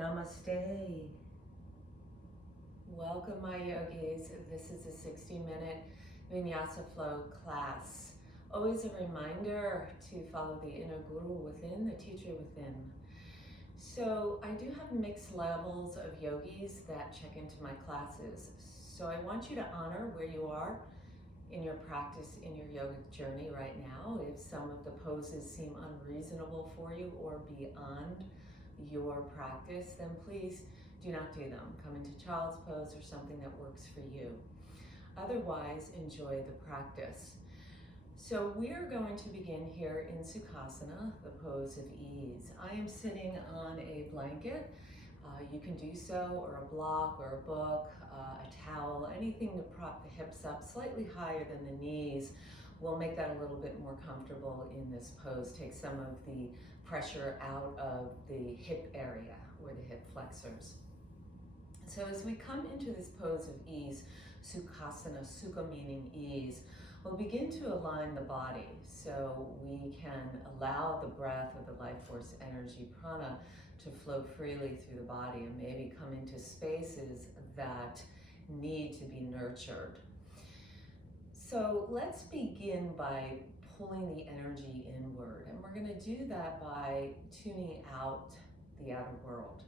Namaste. Welcome, my yogis. This is a 60-minute Vinyasa flow class. Always a reminder to follow the inner guru within, the teacher within. So I do have mixed levels of yogis that check into my classes. So I want you to honor where you are in your practice, in your yogic journey right now. If some of the poses seem unreasonable for you or beyond your practice, then please do not do them. Come into child's pose or something that works for you. Otherwise, enjoy the practice. So we're going to begin here in Sukhasana, the pose of ease. I am sitting on a blanket. You can do so, or a block, or a book, a towel, anything to prop the hips up slightly higher than the knees will make that a little bit more comfortable in this pose. Take some of the pressure out of the hip area, or the hip flexors. So as we come into this pose of ease, Sukhasana, Sukha meaning ease, we'll begin to align the body so we can allow the breath or the life force energy prana to flow freely through the body and maybe come into spaces that need to be nurtured. So let's begin by pulling the energy inward, and we're going to do that by tuning out the outer world.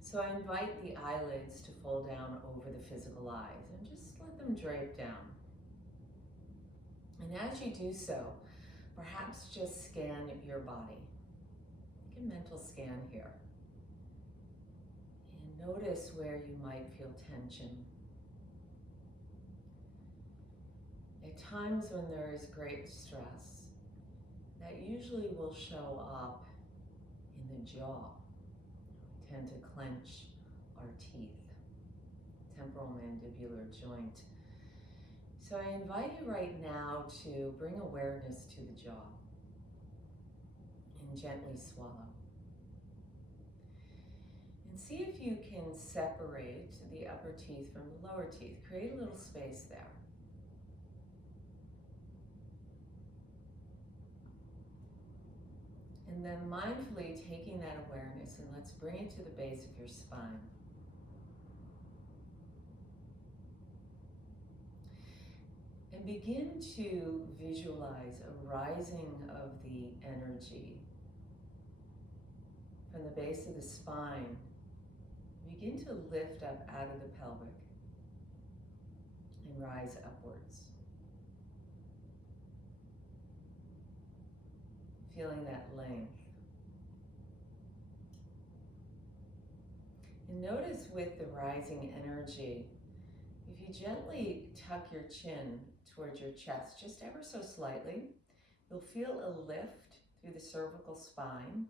So I invite the eyelids to fall down over the physical eyes and just let them drape down. And as you do so, perhaps just scan your body. Take a mental scan here. And notice where you might feel tension. At times when there is great stress, that usually will show up in the jaw. We tend to clench our teeth, temporal mandibular joint. So I invite you right now to bring awareness to the jaw and gently swallow. And see if you can separate the upper teeth from the lower teeth. Create a little space there. And then mindfully taking that awareness, and let's bring it to the base of your spine. And begin to visualize a rising of the energy from the base of the spine. Begin to lift up out of the pelvic and rise upwards. Feeling that length. And notice with the rising energy, if you gently tuck your chin towards your chest, just ever so slightly, you'll feel a lift through the cervical spine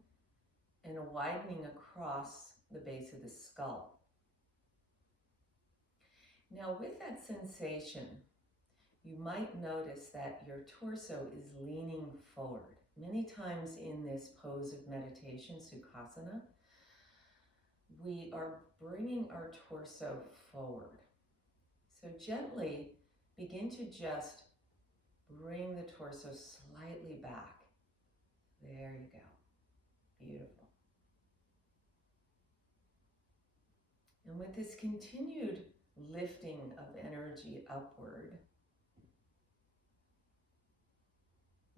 and a widening across the base of the skull. Now with that sensation, you might notice that your torso is leaning forward. Many times in this pose of meditation, Sukhasana, we are bringing our torso forward. So gently begin to just bring the torso slightly back. There you go. Beautiful. And with this continued lifting of energy upward,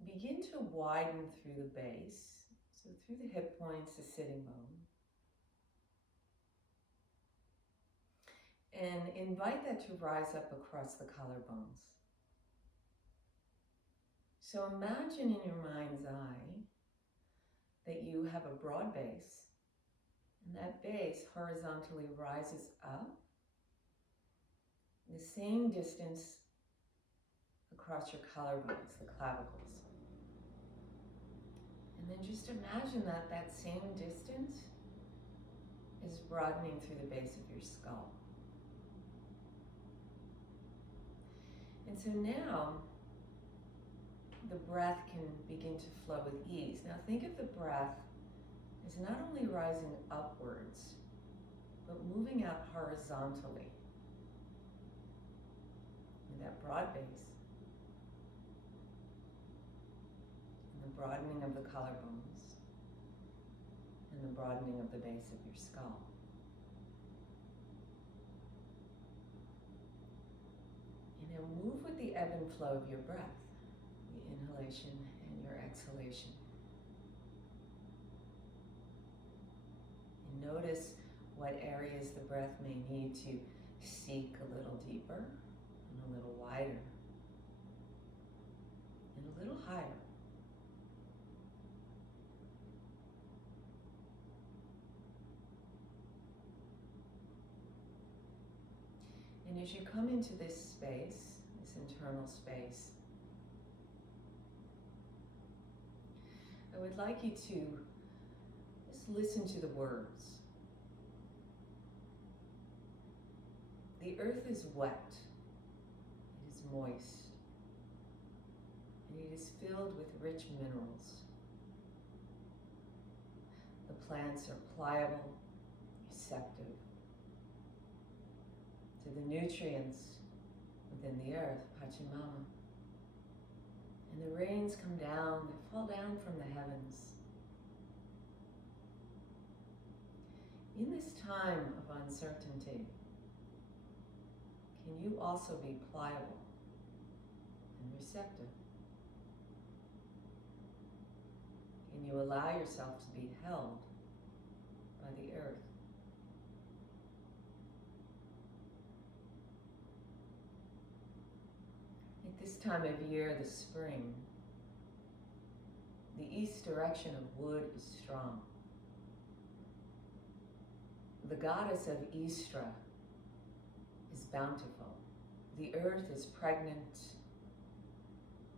begin to widen through the base, so through the hip points, the sitting bone. And invite that to rise up across the collarbones. So imagine in your mind's eye that you have a broad base, and that base horizontally rises up the same distance across your collarbones, the clavicles. And then just imagine that that same distance is broadening through the base of your skull. And so now the breath can begin to flow with ease. Now think of the breath as not only rising upwards, but moving out horizontally with that broad base and the broadening of the collarbones and the broadening of the base of your skull. the ebb and flow of your breath, the inhalation and your exhalation. And notice what areas the breath may need to seek a little deeper and a little wider and a little higher. And as you come into this space, this internal space, I would like you to just listen to the words. The earth is wet, it is moist, and it is filled with rich minerals. The plants are pliable, receptive to the nutrients within the earth, Pachamama. And the rains come down, they fall down from the heavens. In this time of uncertainty, can you also be pliable and receptive? Can you allow yourself to be held by the earth? At this time of year, the spring, the east direction of wood is strong. The goddess of Eastra is bountiful. The earth is pregnant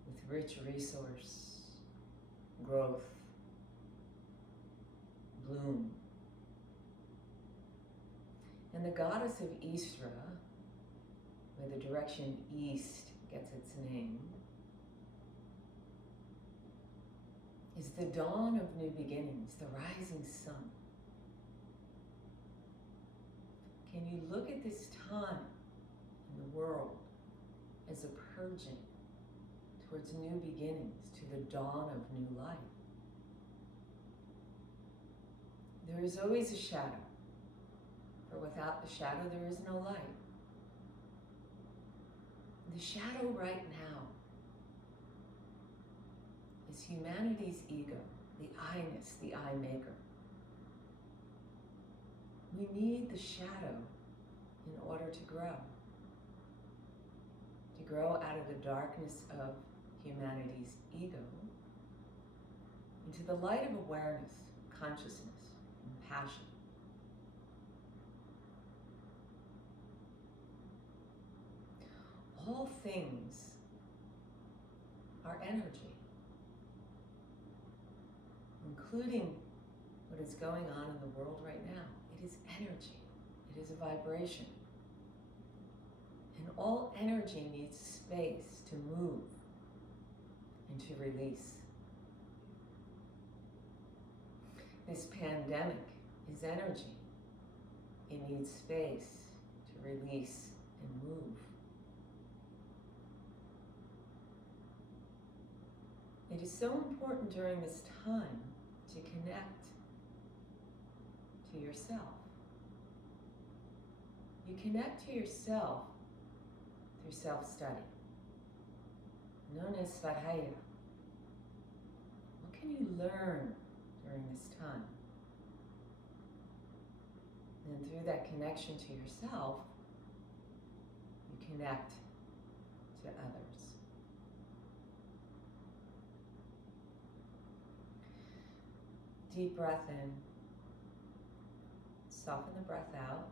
with rich resource, growth, bloom. And the goddess of Eastra, where the direction east gets its name, is the dawn of new beginnings, the rising sun. Can you look at this time in the world as a purging towards new beginnings, to the dawn of new life? There is always a shadow, for without the shadow there is no light. The shadow right now is humanity's ego, the I-ness, the I-maker. We need the shadow in order to grow out of the darkness of humanity's ego into the light of awareness, consciousness, and passion. All things are energy, including what is going on in the world right now. It is energy. It is a vibration. And all energy needs space to move and to release. This pandemic is energy. It needs space to release and move. It is so important during this time to connect to yourself. You connect to yourself through self-study, known as Svadhyaya. What can you learn during this time? And through that connection to yourself, you connect to others. Deep breath in. Soften the breath out.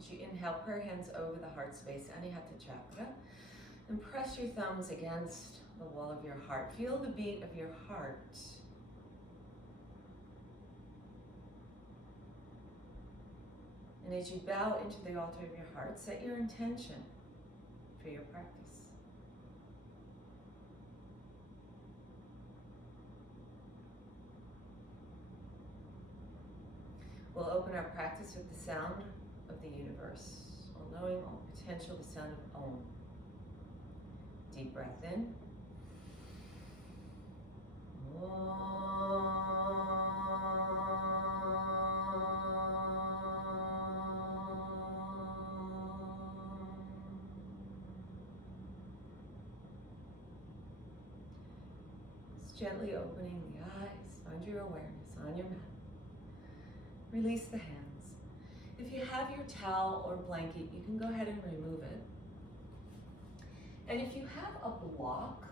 As you inhale, prayer hands over the heart space, Anahata chakra, and press your thumbs against the wall of your heart. Feel the beat of your heart. And as you bow into the altar of your heart, set your intention for your practice. We'll open our practice with the sound of the universe, all knowing, all potential, the sound of Om. Deep breath in. gently opening the eyes. Find your awareness on your mat. Release the hands. If you have your towel or blanket, you can go ahead and remove it. And if you have a block,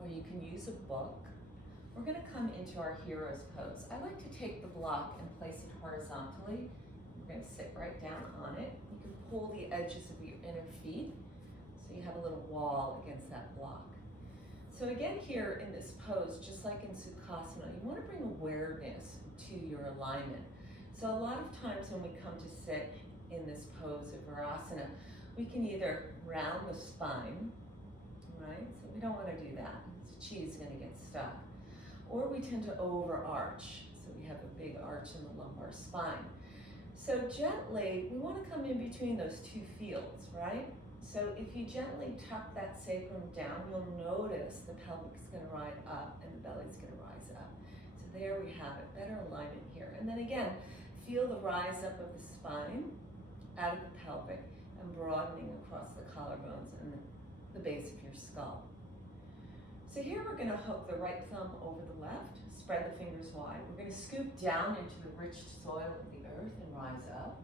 or you can use a book, we're going to come into our hero's pose. I like to take the block and place it horizontally. We're going to sit right down on it. You can pull the edges of your inner feet so you have a little wall against that block. So again, here in this pose, just like in Sukhasana, you want to bring awareness to your alignment. So a lot of times when we come to sit in this pose of Virasana, we can either round the spine, right? So we don't want to do that. The chi is going to get stuck. Or we tend to overarch. So we have a big arch in the lumbar spine. So gently, we want to come in between those two fields, right? So if you gently tuck that sacrum down, you'll notice the pelvic's going to ride up and the belly's going to rise up. So there we have it, better alignment here. And then again, feel the rise up of the spine, out of the pelvic, and broadening across the collarbones and the base of your skull. So here we're going to hook the right thumb over the left, spread the fingers wide. We're going to scoop down into the rich soil of the earth and rise up.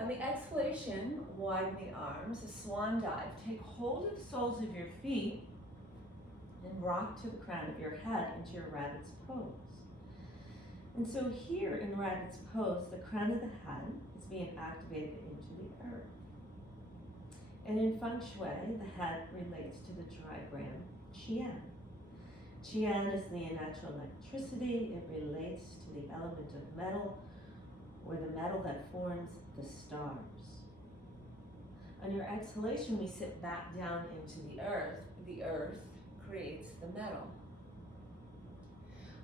On the exhalation, widen the arms, a swan dive. Take hold of the soles of your feet and rock to the crown of your head into your rabbit's pose. And so here in rabbit's pose, the crown of the head is being activated into the earth. And in Feng Shui, the head relates to the trigram Qian. Qian is the natural electricity. It relates to the element of metal, or the metal that forms the stars. On your exhalation, we sit back down into the earth. The earth creates the metal.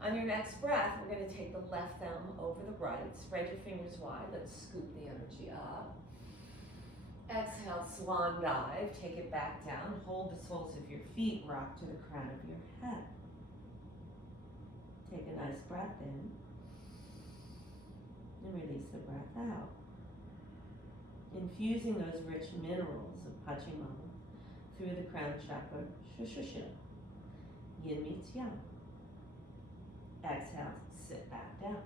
On your next breath, we're going to take the left thumb over the right. Spread your fingers wide. Let's scoop the energy up. Exhale, swan dive. Take it back down. Hold the soles of your feet. Rock to the crown of your head. Take a nice breath in. And release the breath out. Infusing those rich minerals of Pachimama through the crown chakra, Shushusha. Yin meets yang. Exhale, sit back down.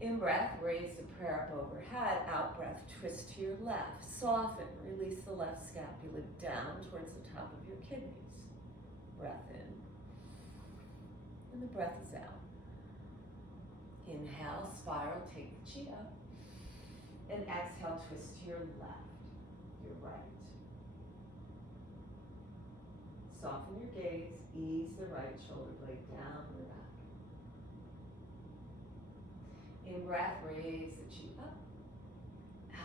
In breath, raise the prayer up overhead. Out breath, twist to your left. Soften, release the left scapula down towards the top of your kidneys. Breath in. And the breath is out. Inhale, spiral, take the chi up. And exhale, twist to your left, your right. Soften your gaze, ease the right shoulder blade down the back. In breath, raise the chi up.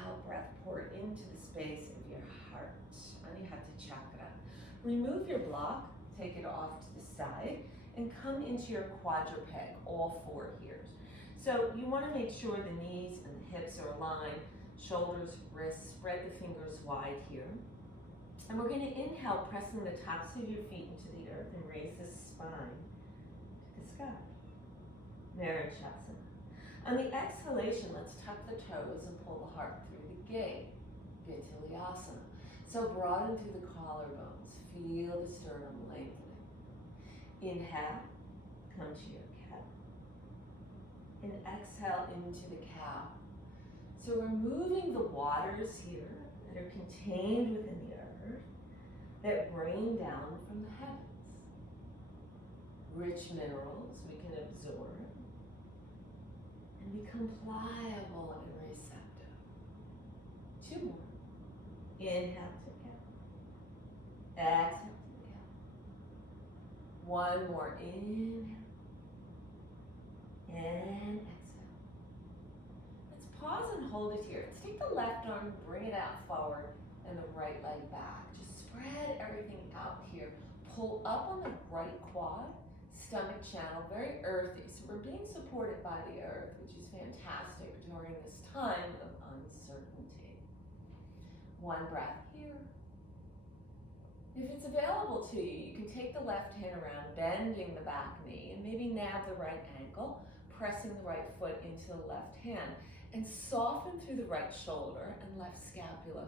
Out breath, pour into the space of your heart, Anihata chakra. Remove your block, take it off to the side, and come into your quadruped, all four here. So you want to make sure the knees and the hips are aligned, shoulders, wrists, spread the fingers wide here. And we're going to inhale, pressing the tops of your feet into the earth and raise the spine to the sky. Marichyasana. On the exhalation, let's tuck the toes and pull the heart through the gate. Vitilyasana. So broaden through the collarbones. Feel the sternum lengthening. Inhale, come to your cat. And exhale into the cow. So we're moving the waters here that are contained within the earth that rain down from the heavens. Rich minerals we can absorb and become pliable and receptive. Two more. Inhale to the cow. Exhale to the cow. One more. Inhale. And exhale. Let's pause and hold it here. Let's take the left arm, bring it out forward, and the right leg back. Just spread everything out here. Pull up on the right quad, stomach channel, very earthy. So we're being supported by the earth, which is fantastic during this time of uncertainty. One breath here. If it's available to you, you can take the left hand around, bending the back knee, and maybe nab the right ankle, pressing the right foot into the left hand, and soften through the right shoulder and left scapula,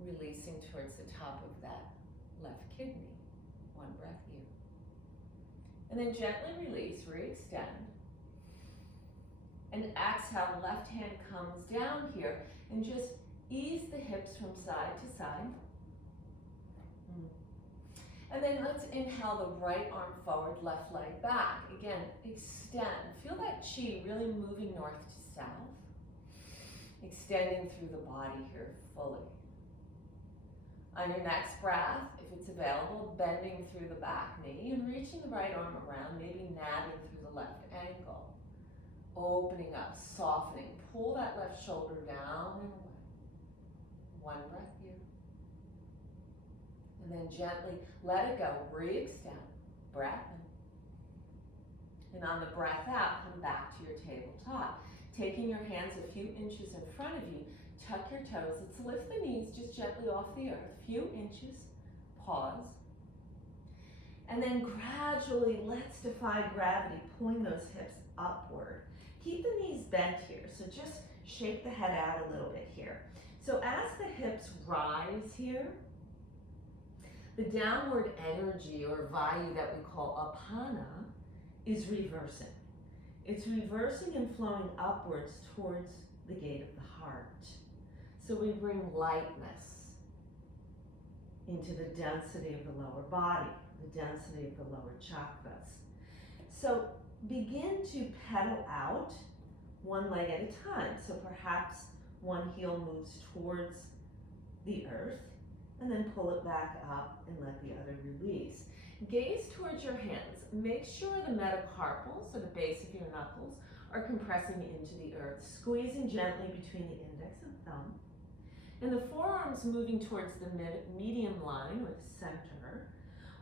releasing towards the top of that left kidney. One breath here. And then gently release, re-extend. And exhale, left hand comes down here and just ease the hips from side to side. And then let's inhale the right arm forward, left leg back. Again, extend. Feel that chi really moving north to south. Extending through the body here fully. On your next breath, if it's available, bending through the back knee and reaching the right arm around, maybe nabbing through the left ankle. Opening up, softening. Pull that left shoulder down and away. One breath here. And then gently let it go, re-extend, breath in. And on the breath out, come back to your tabletop. Taking your hands a few inches in front of you, tuck your toes. Let's lift the knees just gently off the earth, a few inches, pause. And then gradually, let's defy gravity, pulling those hips upward. Keep the knees bent here, so just shake the head out a little bit here. So as the hips rise here, the downward energy or vayu that we call apana is reversing. It's reversing and flowing upwards towards the gate of the heart. So we bring lightness into the density of the lower body, the density of the lower chakras. So begin to pedal out one leg at a time. So perhaps one heel moves towards the earth and then pull it back up and let the other release. Gaze towards your hands. Make sure the metacarpals, or the base of your knuckles, are compressing into the earth, squeezing gently between the index and thumb. And the forearms moving towards the medium line or the center,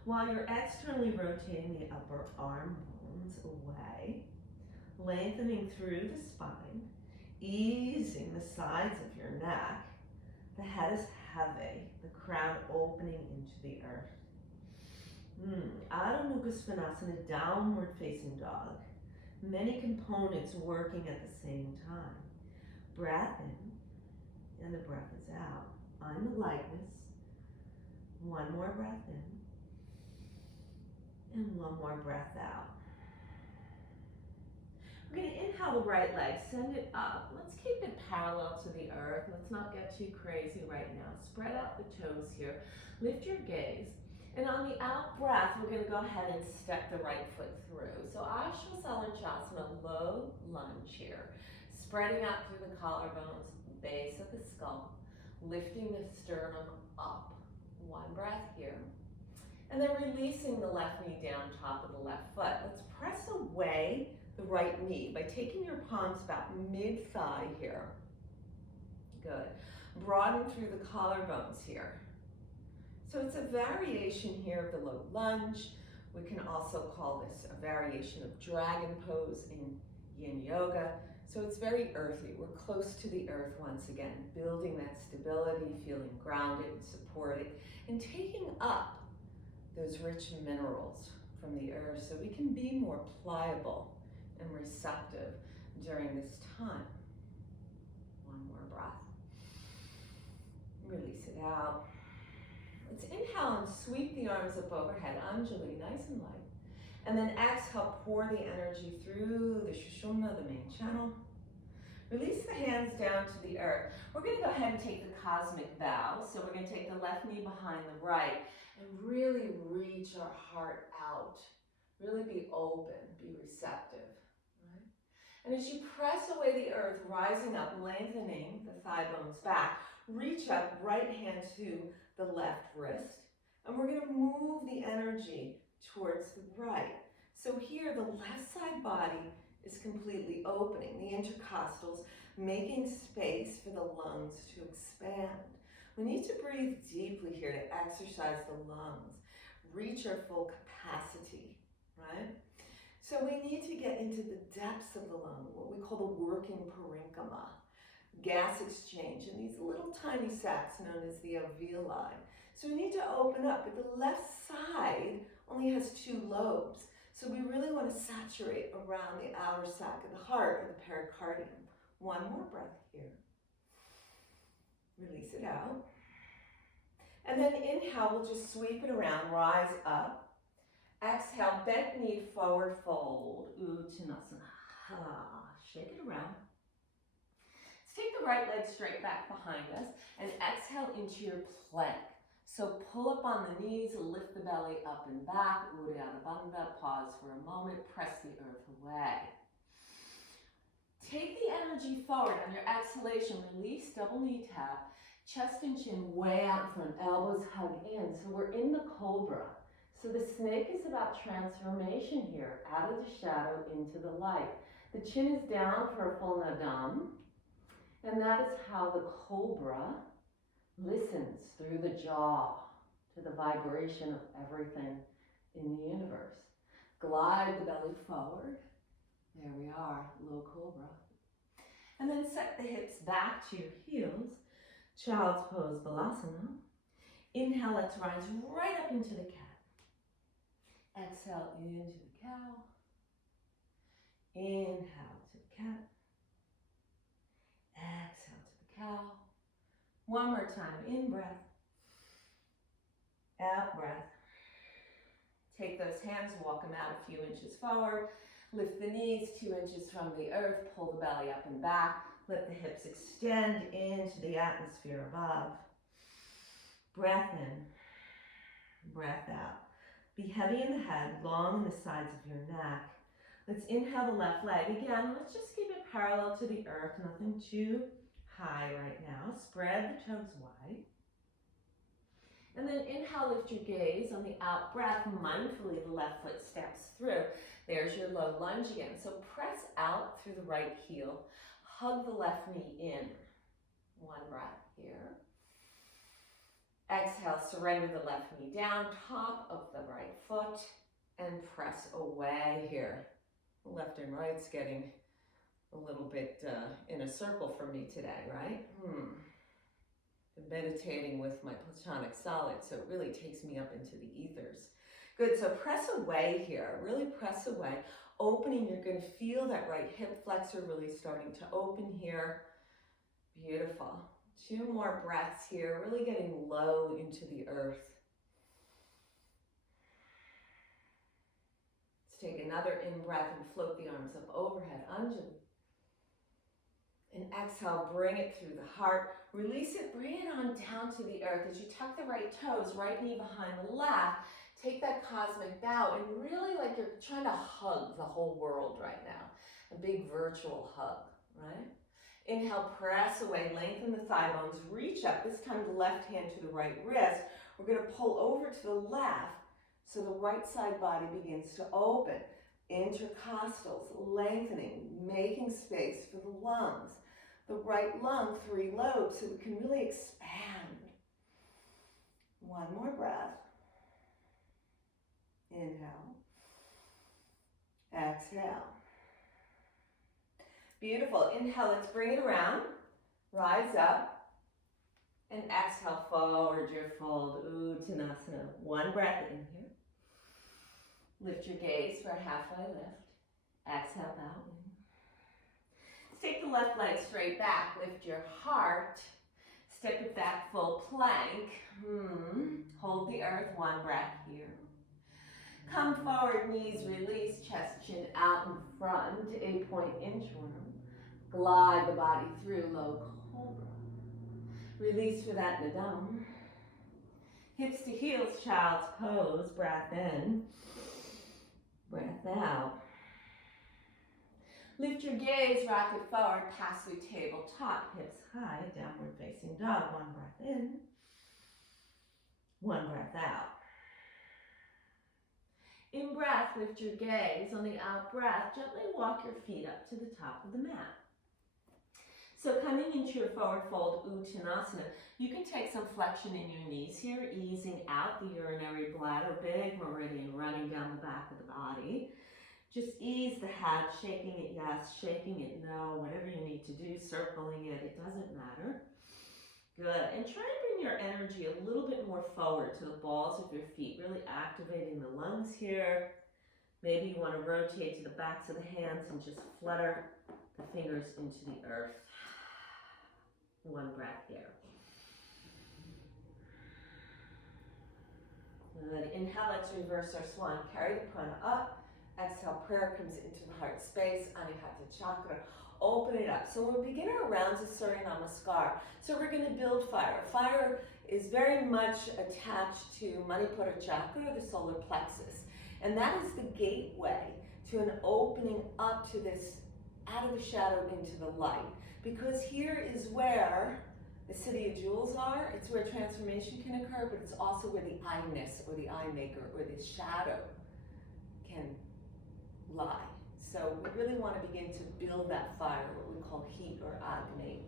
while you're externally rotating the upper arm bones away, lengthening through the spine, easing the sides of your neck. The head is heavy, the crown opening into the earth. Adho Mukha Svanasana, downward facing dog. Many components working at the same time. Breath in, and the breath is out. Find the lightness. One more breath in, and one more breath out. We're going to inhale the right leg, send it up. Let's keep it parallel to the earth. Let's not get too crazy right now. Spread out the toes here. Lift your gaze. And on the out breath, we're going to go ahead and step the right foot through. So Ashvasalanchasana, low lunge here. Spreading out through the collarbones, base of the skull. Lifting the sternum up. One breath here. And then releasing the left knee down top of the left foot. Let's press away the right knee by taking your palms about mid-thigh here. Good. Broaden through the collarbones here. So it's a variation here of the low lunge. We can also call this a variation of dragon pose in yin yoga. So it's very earthy. We're close to the earth once again, building that stability, feeling grounded and supported, and taking up those rich minerals from the earth so we can be more pliable and receptive during this time. One more breath. Release it out. Let's inhale and sweep the arms up overhead, Anjali, nice and light. And then exhale, pour the energy through the Sushumna, the main channel. Release the hands down to the earth. We're going to go ahead and take the cosmic bow. So we're going to take the left knee behind the right and really reach our heart out. Really be open, be receptive. Right? And as you press away the earth, rising up, lengthening the thigh bones back, reach up, right hand to the left wrist. And we're going to move the energy towards the right. So here, the left side body is completely opening, the intercostals, making space for the lungs to expand. We need to breathe deeply here to exercise the lungs, reach our full capacity, right? So we need to get into the depths of the lung, what we call the working parenchyma, gas exchange, and these little tiny sacs known as the alveoli. So we need to open up, but the left side only has 2 lobes. So we really want to saturate around the outer sac of the heart or the pericardium. One more breath here. Release it out. And then inhale, we'll just sweep it around, rise up. Exhale, bent knee, forward fold. Uttanasana. Shake it around. Let's take the right leg straight back behind us and exhale into your plank. So pull up on the knees, lift the belly up and back. Uddiyana Bandha. Pause for a moment. Press the earth away. Take the energy forward on your exhalation. Release, double knee tap. Chest and chin way out in front. Elbows hug in. So we're in the cobra. So the snake is about transformation here. Out of the shadow into the light. The chin is down for a full nadam. And that is how the cobra listens through the jaw to the vibration of everything in the universe. Glide the belly forward. There we are, low cobra. And then set the hips back to your heels. Child's pose, Balasana. Inhale, let's rise right up into the cat. Exhale into the cow. Inhale to the cat. Exhale to the cow. One more time, in breath. Out breath. Take those hands, walk them out a few inches forward. Lift the knees 2 inches from the earth. Pull the belly up and back. Let the hips extend into the atmosphere above. Breath in, breath out. Be heavy in the head, long in the sides of your neck. Let's inhale the left leg. Again, let's just keep it parallel to the earth. Nothing too high right now. Spread the toes wide. And then inhale, lift your gaze. On the out breath, mindfully the left foot steps through. There's your low lunge again. So press out through the right heel. Hug the left knee in. One breath here. Exhale, surrender the left knee down, top of the right foot, and press away here. Left and right's getting a little bit in a circle for me today, right? Been meditating with my platonic solid, so it really takes me up into the ethers. Good, so press away here, really press away. Opening, you're gonna feel that right hip flexor really starting to open here. Beautiful. 2 more breaths here, really getting low into the earth. Let's take another in-breath and float the arms up overhead, Anjali. And exhale, bring it through the heart. Release it, bring it on down to the earth. As you tuck the right toes, right knee behind the left, take that cosmic bow and really like you're trying to hug the whole world right now. A big virtual hug, right? Inhale, press away, lengthen the thigh bones, reach up. This time the left hand to the right wrist. We're gonna pull over to the left so the right side body begins to open. Intercostals, lengthening, making space for the lungs. The right lung, 3 lobes, so we can really expand. One more breath. Inhale. Exhale. Beautiful. Inhale, let's bring it around. Rise up. And exhale, forward your fold. Uttanasana. One breath in here. Lift your gaze for a halfway lift. Exhale, bow in. Take the left leg straight back. Lift your heart. Step it back, full plank. Hold the earth, one breath here. Come forward, knees release, chest, chin out in front, 8-point inchworm. Glide the body through, low cobra. Release for that nadam. Hips to heels, child's pose, breath in. Breath out. Lift your gaze, rock it forward, pass through tabletop, hips high, downward facing dog. One breath in, one breath out. In breath, lift your gaze. On the out breath, gently walk your feet up to the top of the mat. So coming into your forward fold, Uttanasana, you can take some flexion in your knees here, easing out the urinary bladder, big meridian running down the back of the body. Just ease the head, shaking it yes, shaking it no, whatever you need to do, circling it, it doesn't matter. Good, and try and bring your energy a little bit more forward to the balls of your feet, really activating the lungs here. Maybe you want to rotate to the backs of the hands and just flutter the fingers into the earth. One breath here. And then inhale, let's reverse our swan. Carry the prana up. Exhale, prayer comes into the heart space, Anahata chakra. Open it up. So we'll begin our rounds of Surya Namaskar. So we're going to build fire. Fire is very much attached to Manipura chakra, the solar plexus. And that is the gateway to an opening up to this, out of the shadow into the light. Because here is where the city of jewels are. It's where transformation can occur, but it's also where the I-ness or the I-maker or the shadow can lie. So we really want to begin to build that fire, what we call heat or Agni.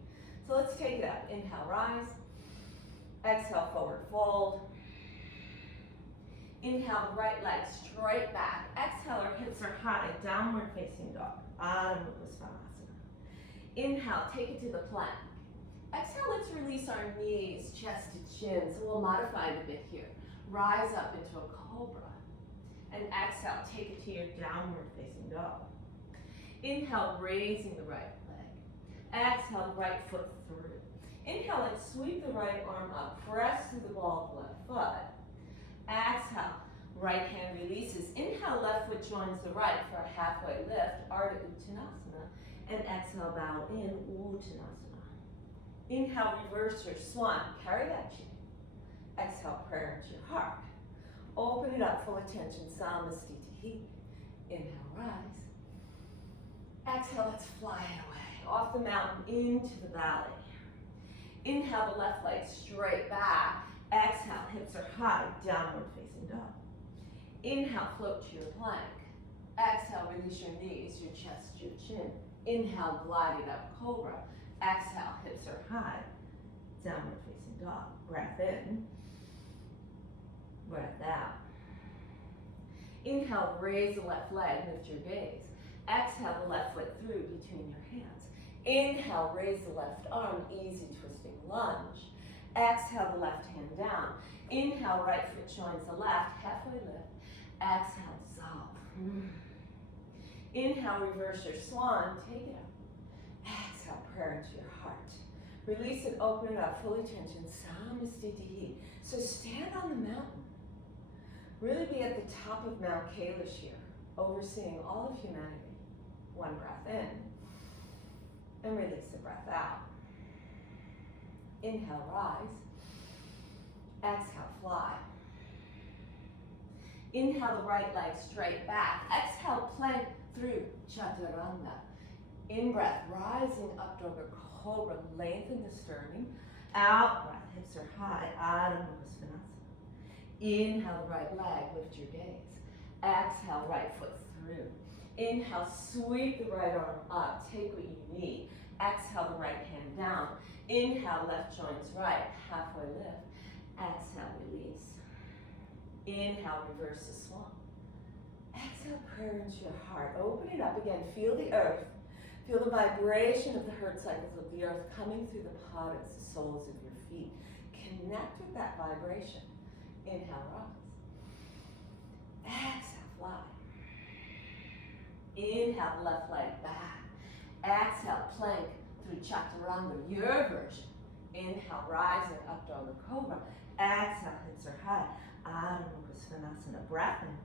So let's take it out. Inhale, rise. Exhale, forward fold. Inhale, the right leg straight back. Exhale, our hips are high, downward facing dog. Adho Mukha Svanasana. Inhale, take it to the plank. Exhale, let's release our knees, chest to chin. So we'll modify it a bit here. Rise up into a cobra. And exhale, take it to your downward facing dog. Inhale, raising the right leg. Exhale, the right foot through. Inhale, let's sweep the right arm up. Press through the ball of the left foot. Exhale, right hand releases. Inhale, left foot joins the right for a halfway lift, Ardha Uttanasana. And exhale, bow in, Uttanasana. Inhale, reverse your swan. Carry that chin. Exhale, prayer into your heart. Open it up, full attention, Samastitihi. Inhale, rise. Exhale, let's fly it away. Off the mountain, into the valley. Inhale, the left leg straight back. Exhale, hips are high, downward facing dog. Inhale, float to your plank. Exhale, release your knees, your chest, your chin. Inhale, glide it up, cobra. Exhale, hips are high, downward facing dog. Breath in. Breath out. Inhale, raise the left leg, lift your gaze. Exhale, the left foot through between your hands. Inhale, raise the left arm, easy twisting lunge. Exhale, the left hand down. Inhale, right foot joins the left, halfway lift. Exhale, dissolve. Inhale, reverse your swan, take it up. Exhale, prayer into your heart. Release it, open it up, full attention, Samastitihi. So stand on the mountain. Really be at the top of Mount Kailash here, overseeing all of humanity. One breath in, and release the breath out. Inhale, rise. Exhale, fly. Inhale, the right leg straight back. Exhale, plank through Chaturanga. In breath, rising up to a cobra, lengthen the sternum. Out breath, hips are high, Adho Mukha Svanasana. Inhale, the right leg, lift your gaze. Exhale, right foot through. Inhale, sweep the right arm up, take what you need. Exhale, the right hand down. Inhale, left joins right, halfway lift. Exhale, release. Inhale, reverse the swan. Exhale, prayer into your heart. Open it up again, feel the earth. Feel the vibration of the heart cycles of the earth coming through the padas, the soles of your feet. Connect with that vibration. Inhale, rise. Exhale, fly. Inhale, left leg back. Exhale, plank through Chaturanga, your version. Inhale, rising up dog cobra. Exhale, hips are high. Adho Mukha Svanasana. Breath in.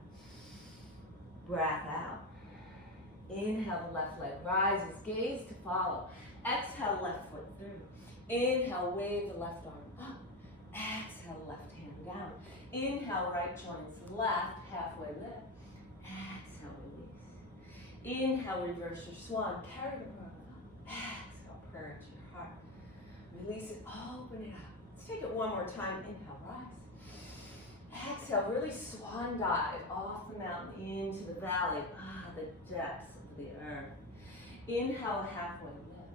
Breath out. Inhale, the left leg rises, gaze to follow. Exhale, left foot through. Inhale, wave the left arm up. Exhale, left hand down. Inhale, right joins left, halfway lift. Exhale, release. Inhale, reverse your swan. Carry the arm up. Exhale, prayer into your heart. Release it, open it up. Let's take it one more time. Inhale, rise. Exhale, really swan dive off the mountain into the valley. The depths of the earth. Inhale, halfway lift.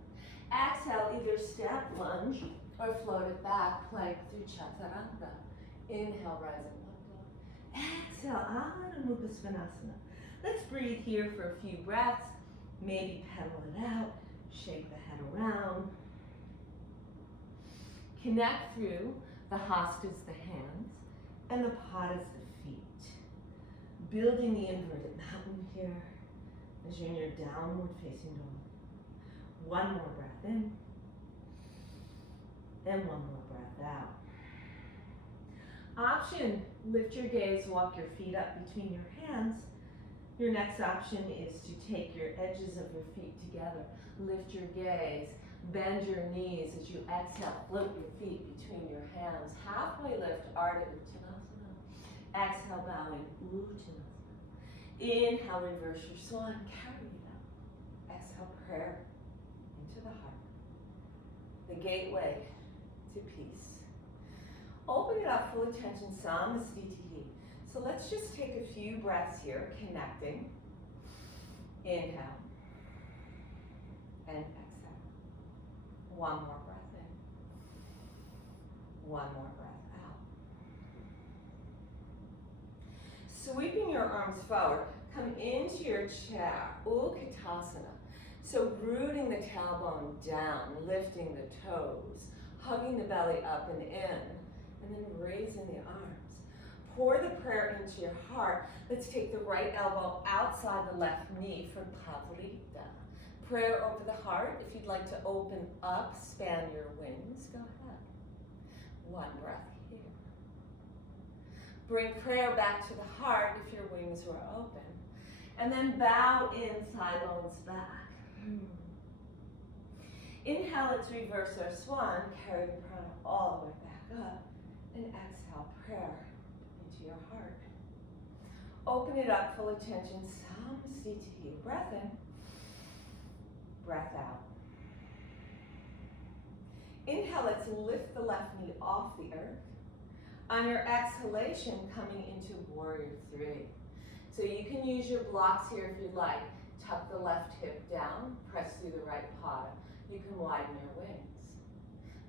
Exhale, either step, lunge, or float it back, plank through Chaturanga. Inhale, rising up dog. Exhale, Adho Mukha Svanasana. Let's breathe here for a few breaths. Maybe pedal it out, shake the head around. Connect through the hastas, the hands, and the padas, the feet. Building the inverted mountain here as you're in your downward facing dog. One more breath in, and one more breath out. Option, lift your gaze, walk your feet up between your hands. Your next option is to take your edges of your feet together. Lift your gaze, bend your knees as you exhale, float your feet between your hands. Halfway lift, Ardha Uttanasana. Exhale, bowing, Uttanasana. Inhale, reverse your swan, carry it out. Exhale, prayer into the heart. The gateway to peace. Open it up, full attention, Samastitihi. So let's just take a few breaths here, connecting. Inhale and exhale. One more breath in. One more breath out. Sweeping your arms forward, come into your chair, Utkatasana. So rooting the tailbone down, lifting the toes, hugging the belly up and in, and then raising the arms. Pour the prayer into your heart. Let's take the right elbow outside the left knee for Pavarita. Prayer over the heart. If you'd like to open up, span your wings, go ahead. One breath here. Bring prayer back to the heart if your wings were open. And then bow in, thigh bones back. Inhale, let's reverse our swan. Carry the prana all the way back up. And exhale, prayer into your heart. Open it up, full attention, Samastitihi. Breath in, breath out. Inhale, let's lift the left knee off the earth. On your exhalation, coming into warrior three. So you can use your blocks here if you'd like. Tuck the left hip down, press through the right pada. You can widen your wings.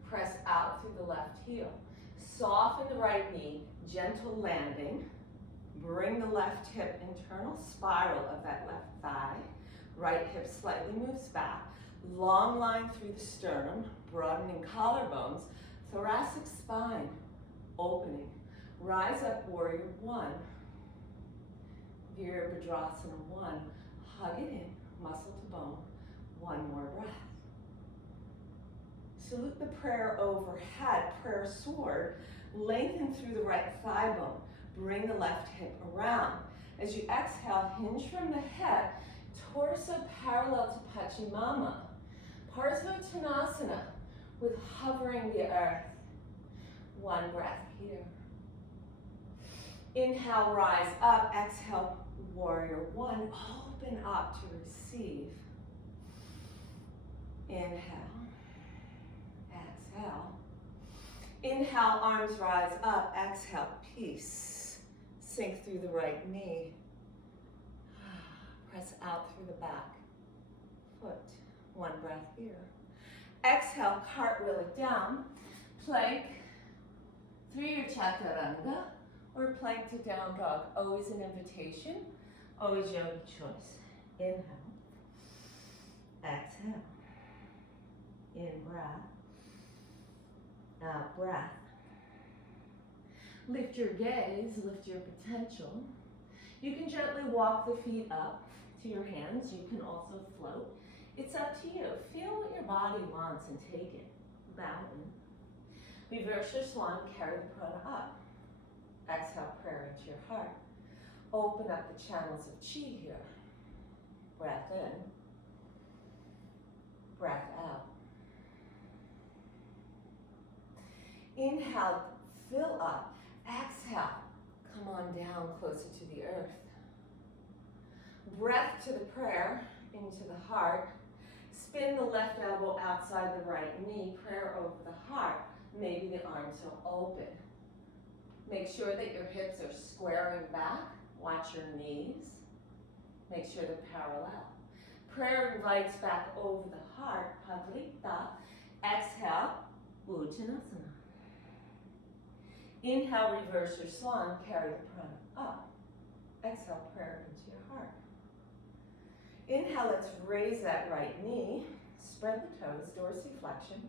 Press out through the left heel. Soften the right knee, gentle landing. Bring the left hip internal spiral of that left thigh. Right hip slightly moves back. Long line through the sternum, broadening collarbones. Thoracic spine, opening. Rise up, warrior one. Virabhadrasana one. Hug it in, muscle to bone. One more breath. Salute the prayer overhead, prayer sword. Lengthen through the right thigh bone. Bring the left hip around. As you exhale, hinge from the head, torso parallel to Pachimama. Parsvottanasana with hovering the earth. One breath here. Inhale, rise up. Exhale, warrior one. Open up to receive. Inhale. Exhale. Inhale, arms rise up. Exhale, peace. Sink through the right knee. Press out through the back foot. One breath here. Exhale, cartwheel it down. Plank through your chaturanga or plank to down dog. Always an invitation, always your choice. Inhale. Exhale. In breath. Out breath. Lift your gaze, lift your potential. You can gently walk the feet up to your hands. You can also float. It's up to you. Feel what your body wants and take it. Bow in. Reverse your swan, carry the prana up. Exhale, prayer into your heart. Open up the channels of chi here. Breath in. Breath out. Inhale, fill up. Exhale, come on down closer to the earth. Breath to the prayer, into the heart. Spin the left elbow outside the right knee, prayer over the heart. Maybe the arms are open. Make sure that your hips are squaring back. Watch your knees. Make sure they're parallel. Prayer invites back over the heart, Pavarita. Exhale, Uttanasana. Inhale, reverse your swan, carry the prana up. Exhale, prayer into your heart. Inhale, let's raise that right knee. Spread the toes, dorsiflexion.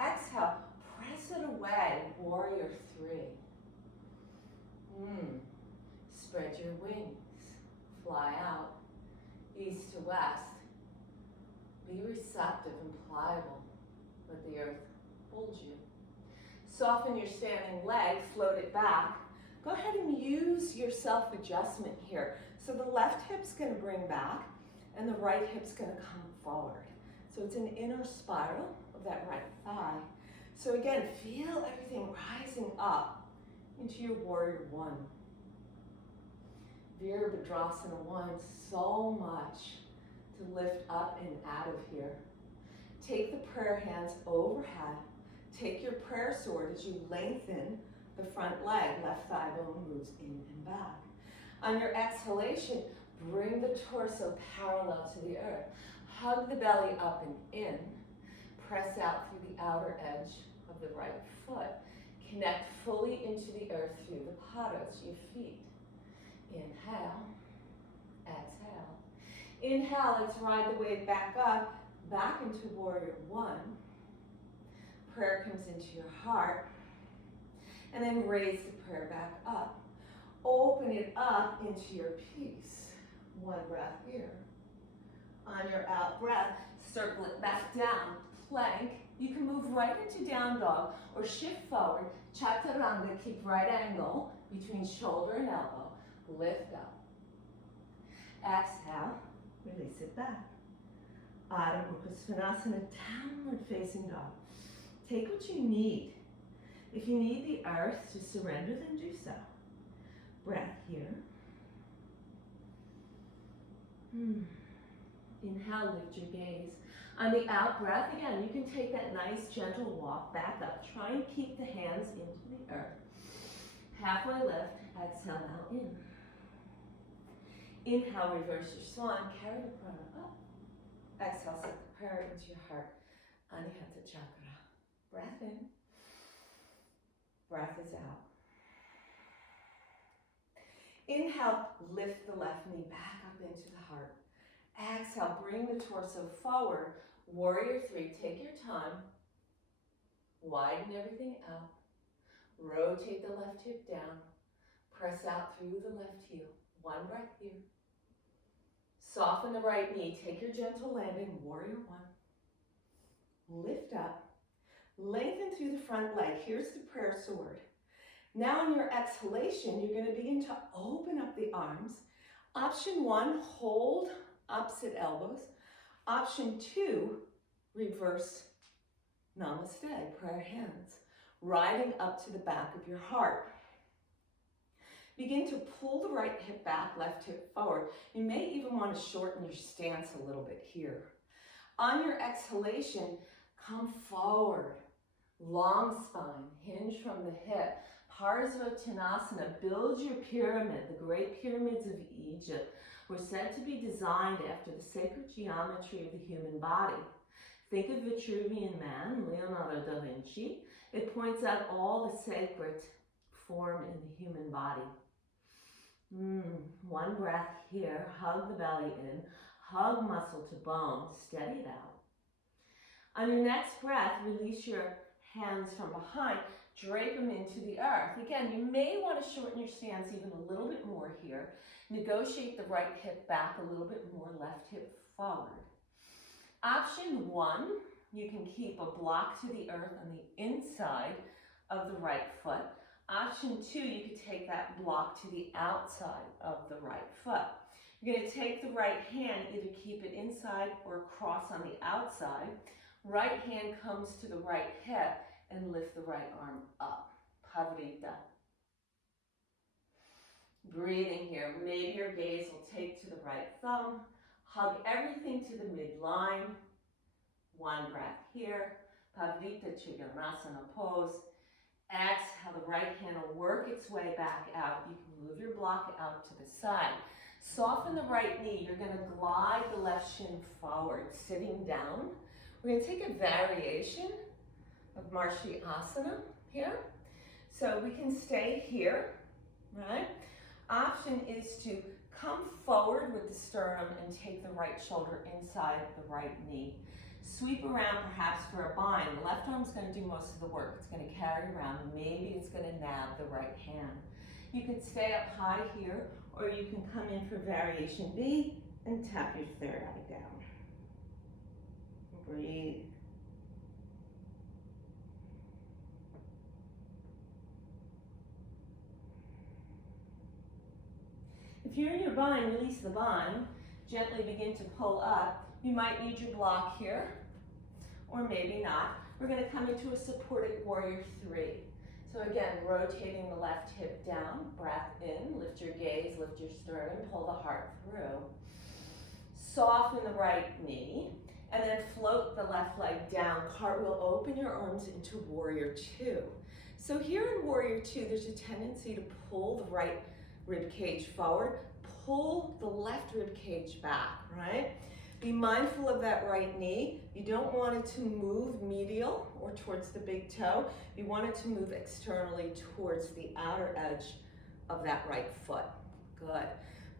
Exhale, press it away, warrior three. Spread your wings. Fly out, east to west. Be receptive and pliable. Let the earth hold you. Soften your standing leg, float it back. Go ahead and use your self-adjustment here. So the left hip's gonna bring back and the right hip's gonna come forward. So it's an inner spiral of that right thigh. So again, feel everything rising up into your warrior one. Virabhadrasana one, so much to lift up and out of here. Take the prayer hands overhead. Take your prayer sword as you lengthen the front leg. Left thigh bone moves in and back. On your exhalation, bring the torso parallel to the earth. Hug the belly up and in. Press out through the outer edge of the right foot. Connect fully into the earth through the padas, your feet. Inhale, exhale. Inhale, let's ride the wave back up, back into warrior one. Prayer comes into your heart. And then raise the prayer back up. Open it up into your peace. One breath here. On your out breath, circle it back down. Plank. You can move right into down dog or shift forward. Chaturanga, keep right angle between shoulder and elbow. Lift up. Exhale, release it back. Adho Mukha Svanasana, downward facing dog. Take what you need. If you need the earth to surrender, then do so. Breath here. Inhale, lift your gaze. On the out breath, again, you can take that nice gentle walk back up. Try and keep the hands into the earth. Halfway lift, exhale now in. Inhale, reverse your swan, carry the prana up. Exhale, set the prayer into your heart. Anahata chakra. Breath in. Breath is out. Inhale, lift the left knee back up into the heart. Exhale, bring the torso forward. Warrior three, take your time. Widen everything out. Rotate the left hip down. Press out through the left heel. One breath here. Soften the right knee. Take your gentle landing. Warrior one. Lift up. Lengthen through the front leg. Here's the prayer sword. Now on your exhalation, you're going to begin to open up the arms. Option one, hold opposite elbows. Option two, reverse namaste, prayer hands, riding up to the back of your heart. Begin to pull the right hip back, left hip forward. You may even want to shorten your stance a little bit here. On your exhalation, come forward. Long spine, hinge from the hip. Parsvottanasana, build your pyramid. The great pyramids of Egypt were said to be designed after the sacred geometry of the human body. Think of Vitruvian Man, Leonardo da Vinci. It points out all the sacred form in the human body. One breath here, hug the belly in, hug muscle to bone, steady it out. On your next breath, release your hands from behind, drape them into the earth. Again, you may want to shorten your stance even a little bit more here. Negotiate the right hip back a little bit more, left hip forward. Option one, you can keep a block to the earth on the inside of the right foot. Option two, you could take that block to the outside of the right foot. You're going to take the right hand, either keep it inside or cross on the outside. Right hand comes to the right hip and lift the right arm up. Pavarita. Breathing here. Maybe your gaze will take to the right thumb. Hug everything to the midline. One breath here. Pavarita Trikonasana pose. Exhale, the right hand will work its way back out. You can move your block out to the side. Soften the right knee. You're going to glide the left shin forward, sitting down. We're going to take a variation of Marshyasana here. So we can stay here, right? Option is to come forward with the sternum and take the right shoulder inside the right knee. Sweep around perhaps for a bind. The left arm's going to do most of the work. It's going to carry around. Maybe it's going to nab the right hand. You can stay up high here, or you can come in for variation B and tap your third eye down. Breathe. here in your bind, release the bind. Gently begin to pull up. You might need your block here, or maybe not. We're going to come into a supported warrior 3. So again, rotating the left hip down, breath in, lift your gaze, lift your sternum, pull the heart through. Soften the right knee, and then float the left leg down. Cartwheel, open your arms into warrior 2. So here in warrior 2, there's a tendency to pull the right rib cage forward, pull the left rib cage back, right? Be mindful of that right knee. You don't want it to move medial or towards the big toe. You want it to move externally towards the outer edge of that right foot. Good.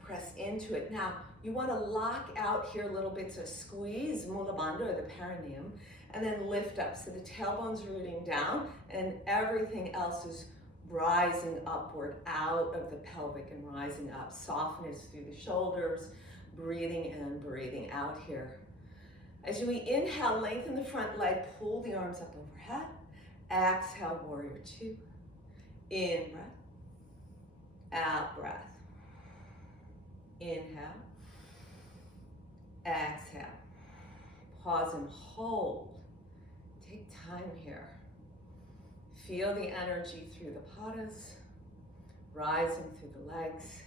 Press into it. Now, you want to lock out here a little bit, so squeeze mula bandha or the perineum, and then lift up. So the tailbone's rooting down and everything else is rising upward out of the pelvic and rising up. Softness through the shoulders, breathing in, breathing out here. As we inhale, lengthen the front leg, pull the arms up overhead. Exhale, warrior 2. In breath, out breath. Inhale, exhale. Pause and hold. Take time here. Feel the energy through the padas, rising through the legs,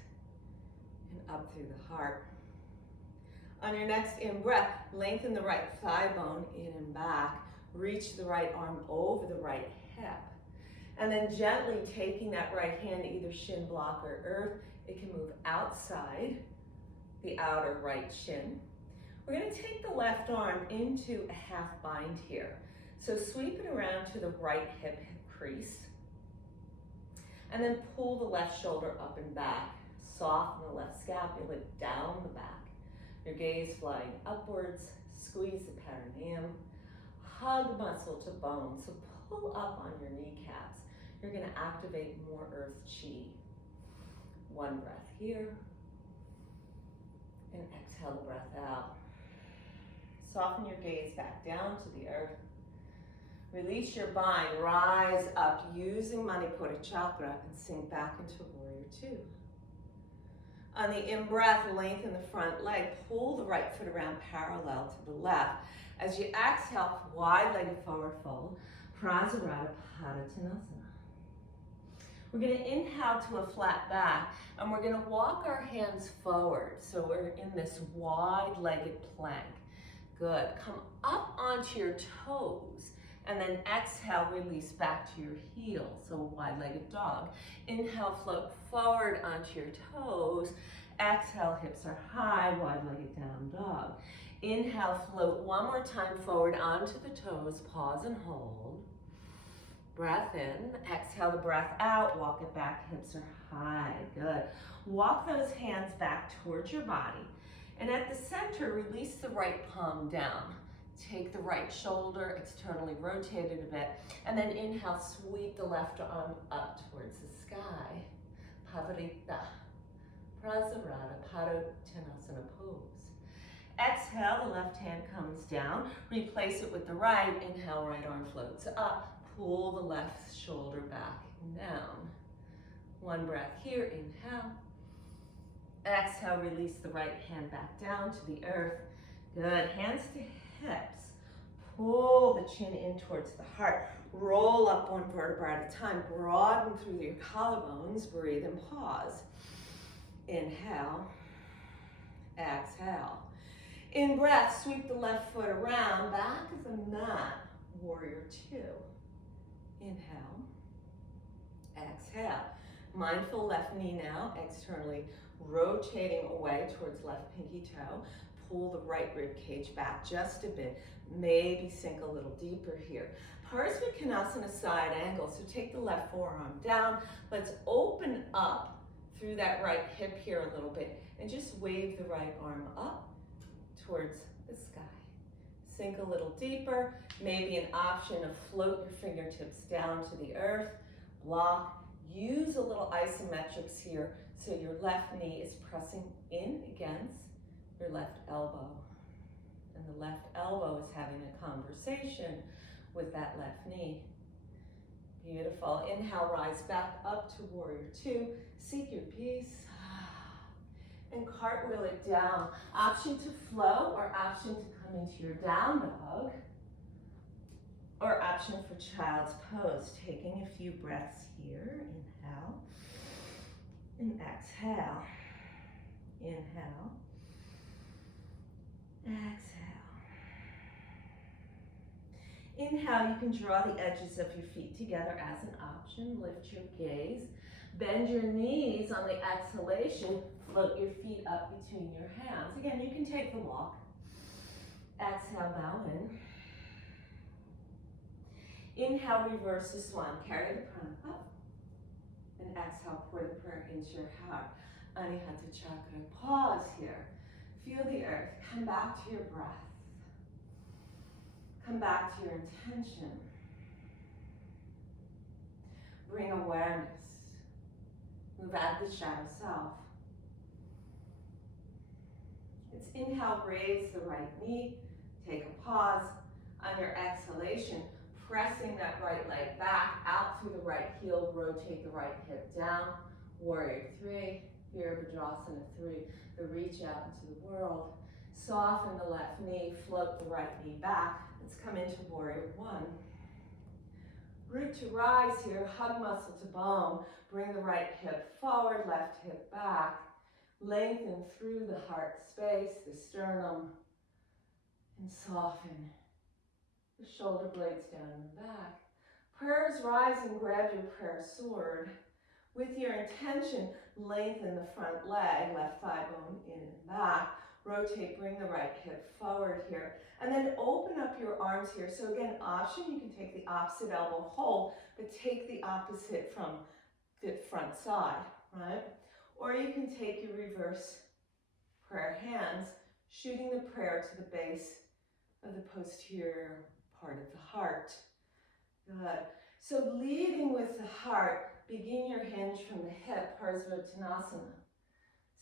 and up through the heart. On your next in-breath, lengthen the right thigh bone in and back. Reach the right arm over the right hip. And then gently taking that right hand, either shin block or earth, it can move outside the outer right shin. We're going to take the left arm into a half bind here. So sweep it around to the right hip crease. And then pull the left shoulder up and back. Soften the left scapula down the back. Your gaze flying upwards. Squeeze the perineum. Hug muscle to bone. So pull up on your kneecaps. You're going to activate more earth chi. One breath here. And exhale the breath out. Soften your gaze back down to the earth. Release your bind, rise up using Manipura chakra and sink back into warrior 2. On the in-breath, lengthen the front leg, pull the right foot around parallel to the left. As you exhale, wide-legged forward fold, Prasarada Padottanasana. We're going to inhale to a flat back, and we're going to walk our hands forward. So we're in this wide-legged plank. Good. Come up onto your toes, and then exhale, release back to your heels. So wide-legged dog. Inhale, float forward onto your toes. Exhale, hips are high, wide-legged down dog. Inhale, float one more time forward onto the toes. Pause and hold. Breath in, exhale the breath out, walk it back, hips are high, good. Walk those hands back towards your body. And at the center, release the right palm down. Take the right shoulder, externally rotate it a bit, and then inhale, sweep the left arm up towards the sky. Pavarita, Prasarada, Padottanasana pose. Exhale, the left hand comes down, replace it with the right, inhale, right arm floats up. Pull the left shoulder back and down. One breath here, inhale. Exhale, release the right hand back down to the earth. Good, hands to hips. Pull the chin in towards the heart. Roll up one vertebra at a time. Broaden through your collarbones. Breathe and pause. Inhale. Exhale. In breath, sweep the left foot around, back of the mat. Warrior 2. Inhale, exhale. Mindful left knee now, externally rotating away towards left pinky toe. Pull the right rib cage back just a bit. Maybe sink a little deeper here. Parsvakonasana side angle, so take the left forearm down. Let's open up through that right hip here a little bit and just wave the right arm up towards the sky. Sink a little deeper. Maybe an option to float your fingertips down to the earth. Block. Use a little isometrics here so your left knee is pressing in against your left elbow. And the left elbow is having a conversation with that left knee. Beautiful. Inhale, rise back up to warrior 2. Seek your peace. and cartwheel it down. Option to flow or option to come into your down dog, or option for child's pose. Taking a few breaths here. Inhale and exhale. Inhale, exhale. Inhale, you can draw the edges of your feet together as an option. Lift your gaze. Bend your knees on the exhalation. Float your feet up between your hands. Again, you can take the walk. Exhale, bow in. Inhale, reverse the swan. Carry the prana up. And exhale, pour the prayer into your heart. Anahata chakra. Pause here. Feel the earth. Come back to your breath. Come back to your intention. Bring awareness. Move out of the shadow self. It's inhale, raise the right knee. Take a pause. On your exhalation, pressing that right leg back, out through the right heel, rotate the right hip down. Warrior 3, Virabhadrasana 3, the reach out into the world. Soften the left knee, float the right knee back. Let's come into Warrior 1. Root to rise here, hug muscle to bone. Bring the right hip forward, left hip back. Lengthen through the heart space, the sternum, and soften the shoulder blades down and back. Prayers rising, grab your prayer sword. With your intention, lengthen the front leg, left thigh bone in and back. Rotate, bring the right hip forward here. And then open up your arms here. So again, option, you can take the opposite elbow hold, but take the opposite from the front side, right? Or you can take your reverse prayer hands, shooting the prayer to the base of the posterior part of the heart. Good. So leading with the heart, begin your hinge from the hip, Parsvottanasana.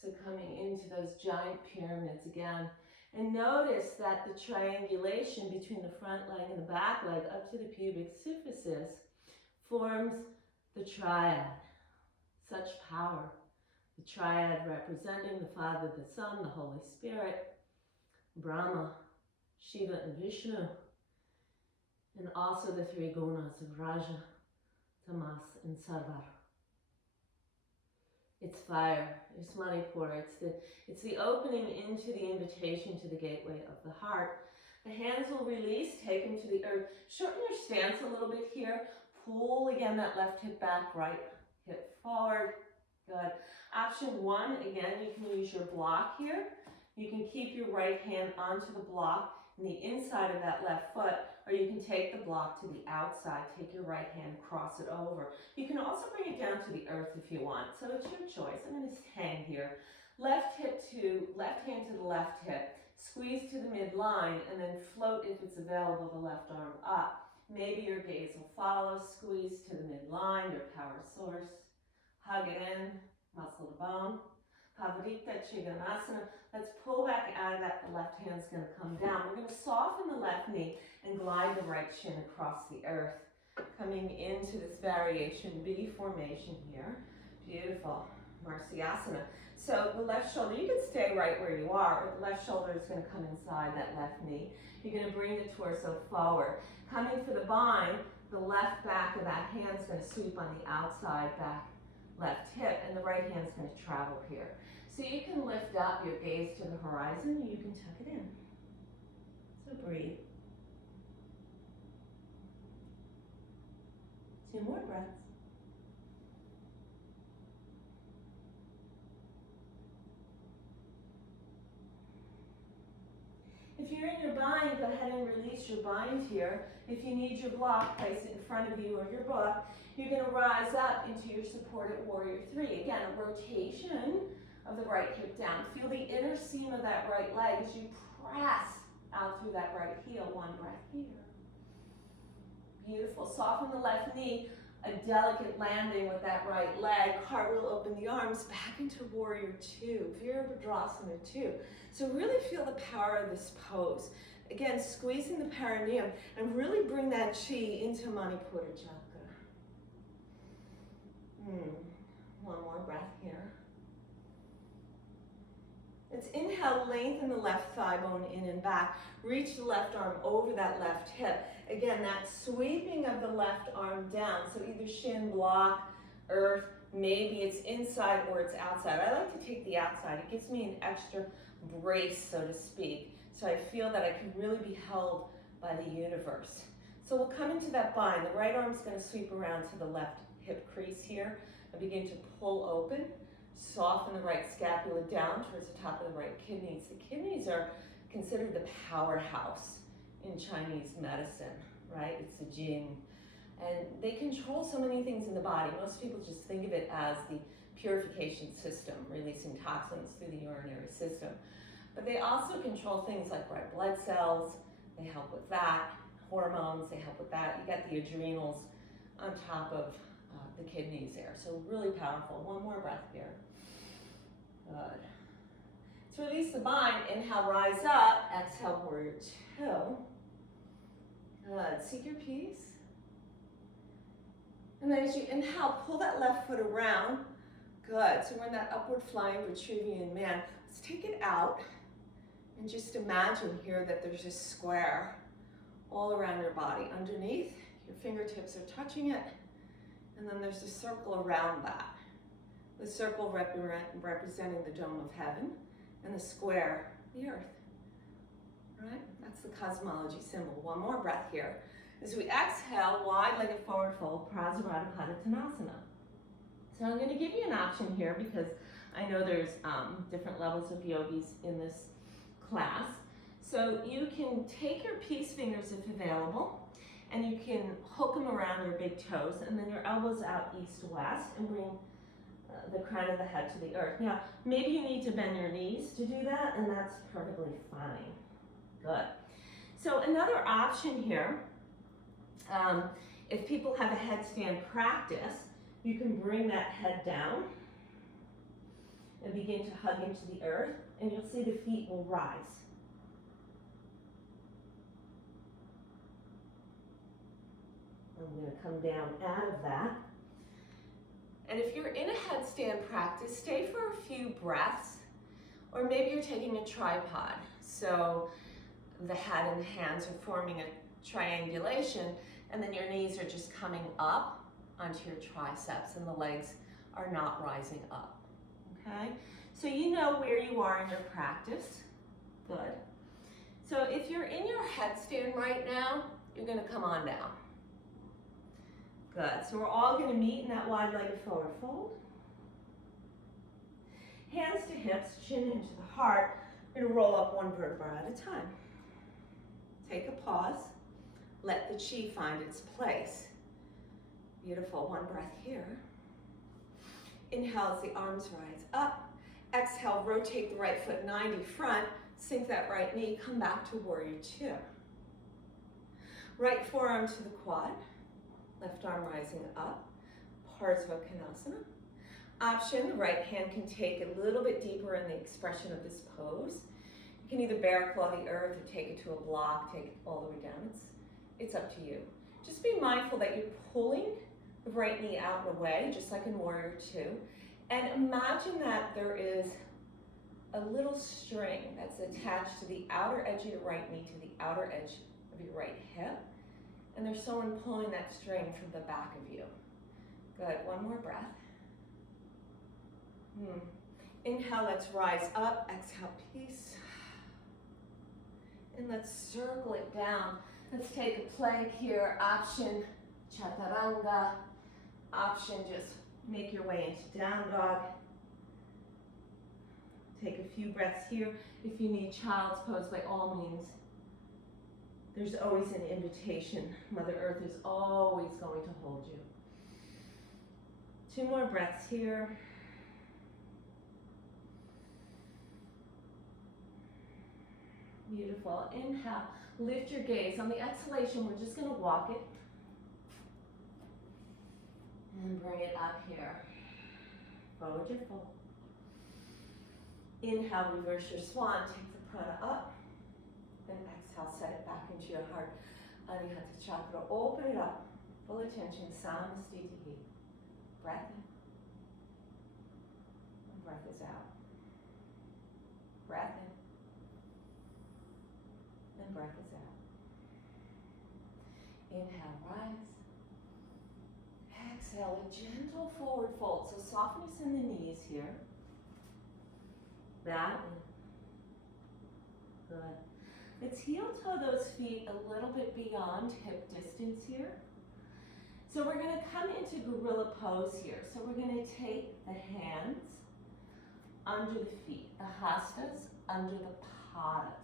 So coming into those giant pyramids again. And notice that the triangulation between the front leg and the back leg up to the pubic symphysis forms the triad. Such power. The triad representing the Father, the Son, the Holy Spirit, Brahma, Shiva, and Vishnu, and also the three gunas of Raja, Tamas, and Sarvar. It's fire, it's Manipur, it's the opening into the invitation to the gateway of the heart. The hands will release, take them to the earth. Shorten your stance a little bit here. Pull again that left hip back, right hip forward. Good. Option 1, again, you can use your block here. You can keep your right hand onto the block in the inside of that left foot, or you can take the block to the outside. Take your right hand, cross it over. You can also bring it down to the earth if you want. So it's your choice. I'm going to hang here. Left hand to the left hip. Squeeze to the midline and then float, if it's available, the left arm up. Maybe your gaze will follow. Squeeze to the midline, your power source. Hug it in, muscle to bone. Pavarita Trikonasana. Let's pull back out of that. The left hand's going to come down. We're going to soften the left knee and glide the right shin across the earth. Coming into this variation B formation here. Beautiful. Marsyasana. So the left shoulder, you can stay right where you are, or the left shoulder is going to come inside that left knee. You're going to bring the torso forward. Coming for the bind, the left back of that hand is going to sweep on the outside back left hip, and the right hand's going to travel here. So you can lift up your gaze to the horizon, and you can tuck it in. So breathe. 2 more breaths. If you're in your bind, go ahead and release your bind here. If you need your block, place it in front of you or your book. You're going to rise up into your supported Warrior 3. Again, a rotation of the right hip down. Feel the inner seam of that right leg as you press out through that right heel. 1 breath here. Beautiful. Soften the left knee. A delicate landing with that right leg. Cartwheel, open the arms back into Warrior 2. Virabhadrasana 2. So really feel the power of this pose. Again, squeezing the perineum and really bring that chi into Manipura chakra. 1 more breath here. Let's inhale, lengthen the left thigh bone in and back. Reach the left arm over that left hip. Again, that sweeping of the left arm down. So either shin, block, earth, maybe it's inside or it's outside. I like to take the outside. It gives me an extra brace, so to speak. So I feel that I can really be held by the universe. So we'll come into that bind. The right arm's going to sweep around to the left hip crease here and begin to pull open. Soften the right scapula down towards the top of the right kidneys. The kidneys are considered the powerhouse in Chinese medicine, right? It's the Jing. And they control so many things in the body. Most people just think of it as the purification system, releasing toxins through the urinary system. But they also control things like red blood cells. They help with that. Hormones, they help with that. You got the adrenals on top of the kidneys there. So really powerful. One more breath here. Good. To release the bind, inhale, rise up. Exhale, warrior two. Good. Seek your peace. And then as you inhale, pull that left foot around. Good. So we're in that upward flying Vitruvian man. Let's take it out and just imagine here that there's a square all around your body. Underneath, your fingertips are touching it. And then there's a circle around that. The circle representing the dome of heaven, and the square, the earth. Right? That's the cosmology symbol. One more breath here. As we exhale, wide-legged forward fold, Prasarada Padottanasana. So I'm going to give you an option here because I know there's different levels of yogis in this class. So you can take your peace fingers if available, and you can hook them around your big toes, and then your elbows out east to west, and bring the crown of the head to the earth. Now, maybe you need to bend your knees to do that, and that's perfectly fine. Good. So another option here, if people have a headstand practice, you can bring that head down and begin to hug into the earth, and you'll see the feet will rise. I'm going to come down out of that. And if you're in a headstand practice, stay for a few breaths, or maybe you're taking a tripod. So the head and the hands are forming a triangulation, and then your knees are just coming up onto your triceps, and the legs are not rising up, okay? So you know where you are in your practice. Good. So if you're in your headstand right now, you're going to come on down. Good. So we're all going to meet in that wide-legged forward fold. Hands to hips, chin into the heart. We're going to roll up one vertebra at a time. Take a pause. Let the chi find its place. Beautiful. One breath here. Inhale as the arms rise up. Exhale, rotate the right foot 90 front. Sink that right knee. Come back to warrior two. Right forearm to the quad. Left arm rising up, Parsvakonasana. Option, the right hand can take a little bit deeper in the expression of this pose. You can either bear claw the earth or take it to a block, take it all the way down. It's up to you. Just be mindful that you're pulling the right knee out and away, just like in warrior two. And imagine that there is a little string that's attached to the outer edge of your right knee to the outer edge of your right hip. And there's someone pulling that string from the back of you. Good. One more breath. Inhale, let's rise up. Exhale, peace. And let's circle it down. Let's take a plank here. Option, chaturanga. Option, just make your way into down dog. Take a few breaths here. If you need child's pose, by all means, there's always an invitation. Mother Earth is always going to hold you. Two more breaths here. Beautiful. Inhale. Lift your gaze. On the exhalation, we're just going to walk it. And bring it up here. Forward your fold. Inhale, reverse your swan. Take the prana up. And exhale, set it back into your heart. Anahata chakra, open it up. Full attention, samastitihi. Breath in. And breath is out. Breath in and breath is out. Inhale, rise. Exhale, a gentle forward fold. So softness in the knees here. That. Good. Let's heel toe those feet a little bit beyond hip distance here. So we're going to come into gorilla pose here. So we're going to take the hands under the feet, the hastas under the padas.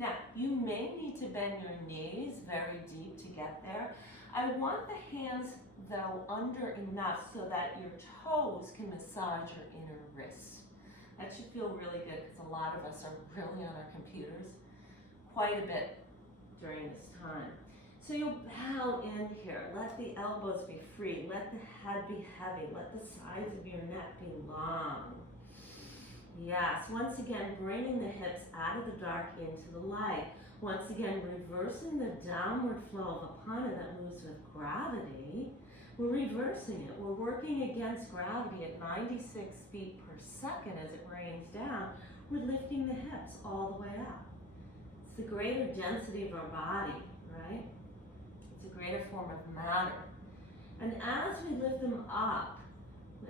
Now, you may need to bend your knees very deep to get there. I want the hands, though, under enough so that your toes can massage your inner wrists. That should feel really good because a lot of us are really on our computers quite a bit during this time. So you'll bow in here. Let the elbows be free. Let the head be heavy. Let the sides of your neck be long. Yes, once again, bringing the hips out of the dark into the light. Once again, reversing the downward flow of apana that moves with gravity. We're reversing it. We're working against gravity at 96 feet per second as it rains down. We're lifting the hips all the way up. It's the greater density of our body, right? It's a greater form of matter. And as we lift them up,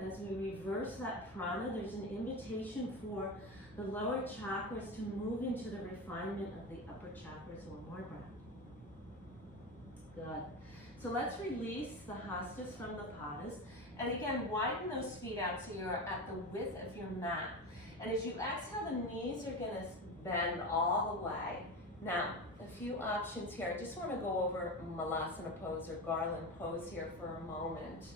as we reverse that prana, there's an invitation for the lower chakras to move into the refinement of the upper chakras. One more breath. Good. So let's release the hastas from the padas. And again, widen those feet out so you're at the width of your mat. And as you exhale, the knees are going to bend all the way. Now, a few options here. I just want to go over Malasana pose or garland pose here for a moment.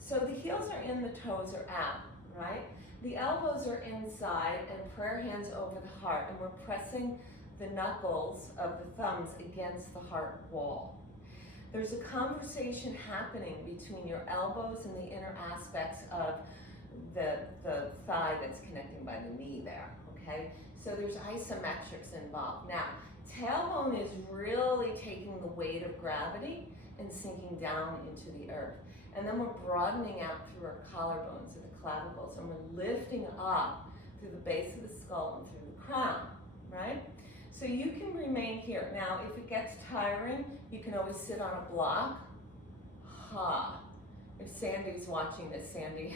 So the heels are in, the toes are out, right? The elbows are inside and prayer hands over the heart. And we're pressing the knuckles of the thumbs against the heart wall. There's a conversation happening between your elbows and the inner aspects of the thigh that's connecting by the knee there, okay? So there's isometrics involved. Now, tailbone is really taking the weight of gravity and sinking down into the earth. And then we're broadening out through our collarbones or the clavicles, and we're lifting up through the base of the skull and through the crown, right? So you can remain here. Now, if it gets tiring, you can always sit on a block. Ha! If Sandy's watching this, Sandy,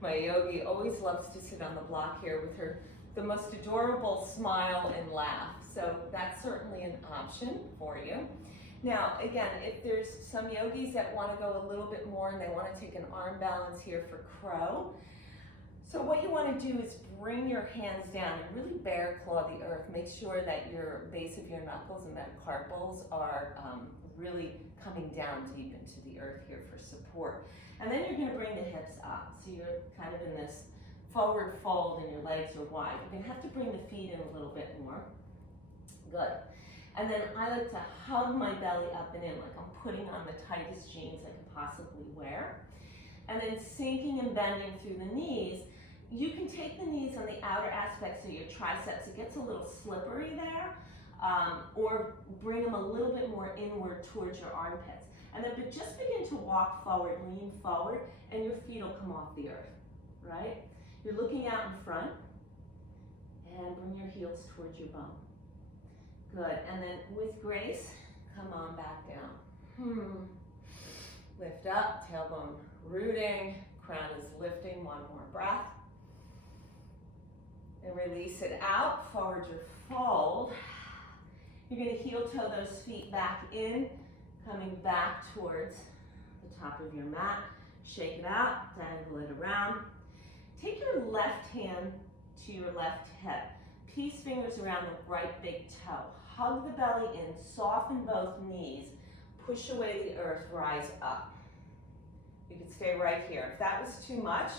my yogi, always loves to sit on the block here with her, the most adorable smile and laugh. So that's certainly an option for you. Now, again, if there's some yogis that want to go a little bit more and they want to take an arm balance here for crow. So what you want to do is bring your hands down and really bear claw the earth. Make sure that your base of your knuckles and metacarpals are really coming down deep into the earth here for support. And then you're going to bring the hips up. So you're kind of in this forward fold and your legs are wide. You're going to have to bring the feet in a little bit more. Good. And then I like to hug my belly up and in, like I'm putting on the tightest jeans I can possibly wear. And then sinking and bending through the knees. You can take the knees on the outer aspects of your triceps. It gets a little slippery there. Or bring them a little bit more inward towards your armpits. And then but just begin to walk forward, lean forward, and your feet will come off the earth, right? You're looking out in front, and bring your heels towards your bum. Good, and then with grace, come on back down. Lift up, tailbone rooting, crown is lifting, one more breath. And release it out, forward your fold. You're gonna heel toe those feet back in, coming back towards the top of your mat. Shake it out, dangle it around. Take your left hand to your left hip. Peace fingers around the right big toe. Hug the belly in, soften both knees. Push away the earth, rise up. You can stay right here. If that was too much,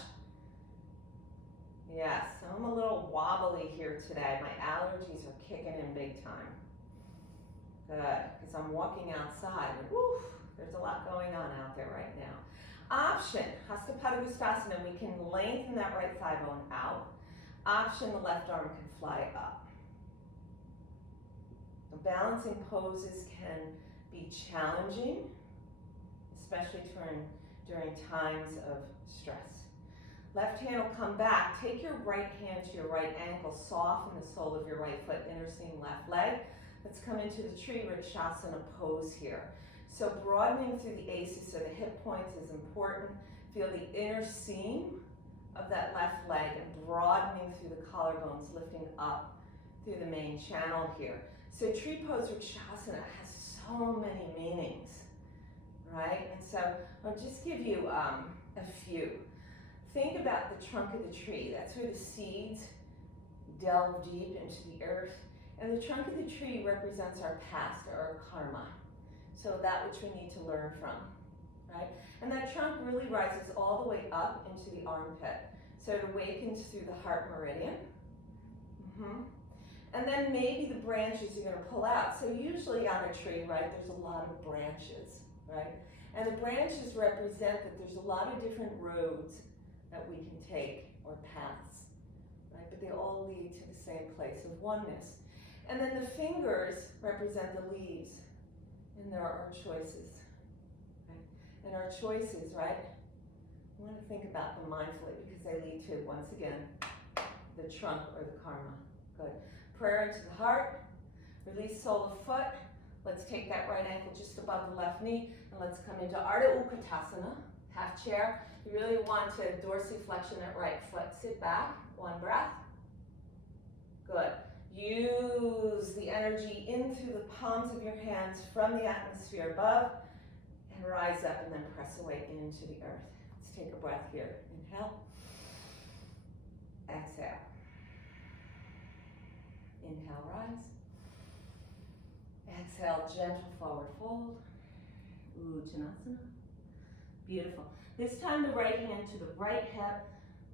yes, I'm a little wobbly here today. My allergies are kicking in big time. Good, because I'm walking outside and woof, there's a lot going on out there right now. Option, Hasta Padangusthasana, we can lengthen that right thigh bone out. Option, the left arm can fly up. The balancing poses can be challenging, especially during times of stress. Left hand will come back. Take your right hand to your right ankle. Soften the sole of your right foot, inner seam left leg. Let's come into the tree Vrikshasana pose here. So broadening through the aces, so the hip points is important. Feel the inner seam of that left leg and broadening through the collarbones, lifting up through the main channel here. So tree pose Vrikshasana has so many meanings, right? And so I'll just give you a few. Think about the trunk of the tree. That's where the seeds delve deep into the earth. And the trunk of the tree represents our past, our karma. So that which we need to learn from, right? And that trunk really rises all the way up into the armpit. So it awakens through the heart meridian. And then maybe the branches you're going to pull out. So usually on a tree, right, there's a lot of branches, right? And the branches represent that there's a lot of different roads that we can take, or paths, right? But they all lead to the same place of oneness. And then the fingers represent the leaves, and there are our choices, right? And our choices, right? We want to think about them mindfully because they lead to, once again, the trunk or the karma. Good. Prayer into the heart. Release sole of foot. Let's take that right ankle just above the left knee, and let's come into Ardha Utkatasana, half chair. You really want to dorsiflexion that right foot. Sit back, one breath. Good. Use the energy in through the palms of your hands from the atmosphere above, and rise up and then press away into the earth. Let's take a breath here. Inhale. Exhale. Inhale, rise. Exhale, gentle forward fold. Uttanasana. Beautiful. This time the right hand to the right hip,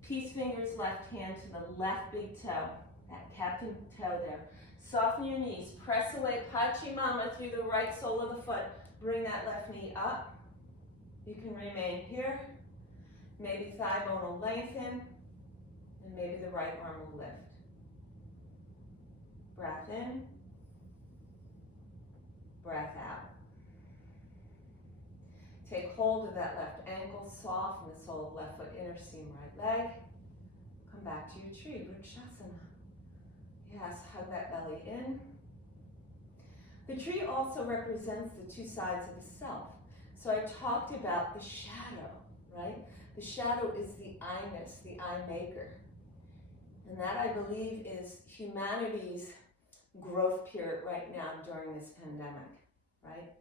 peace fingers left hand to the left big toe, that captain toe there. Soften your knees, press away Pachimama through the right sole of the foot. Bring that left knee up. You can remain here. Maybe thigh bone will lengthen, and maybe the right arm will lift. Breath in, breath out. Take hold of that left ankle, soften the sole of left foot, inner seam right leg. Come back to your tree, Vrikshasana. Yes, hug that belly in. The tree also represents the two sides of the self. So I talked about the shadow, right? The shadow is the I-ness, the I maker. And that, I believe, is humanity's growth period right now during this pandemic, right?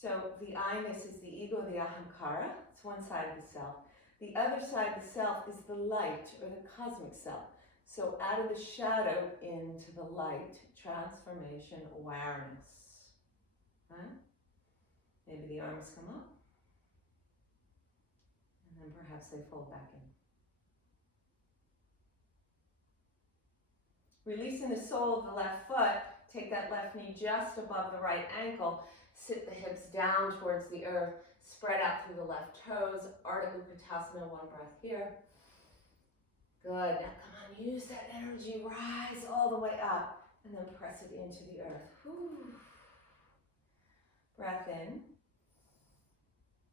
So the I-ness is the ego, the ahankara. It's one side of the self. The other side of the self is the light, or the cosmic self. So out of the shadow into the light, transformation, awareness. Huh? Maybe the arms come up, and then perhaps they fold back in. Releasing the sole of the left foot, take that left knee just above the right ankle, sit the hips down towards the earth, spread out through the left toes, Ardha Utkatasana, one breath here. Good, now come on, use that energy, rise all the way up, and then press it into the earth. Whew. Breath in,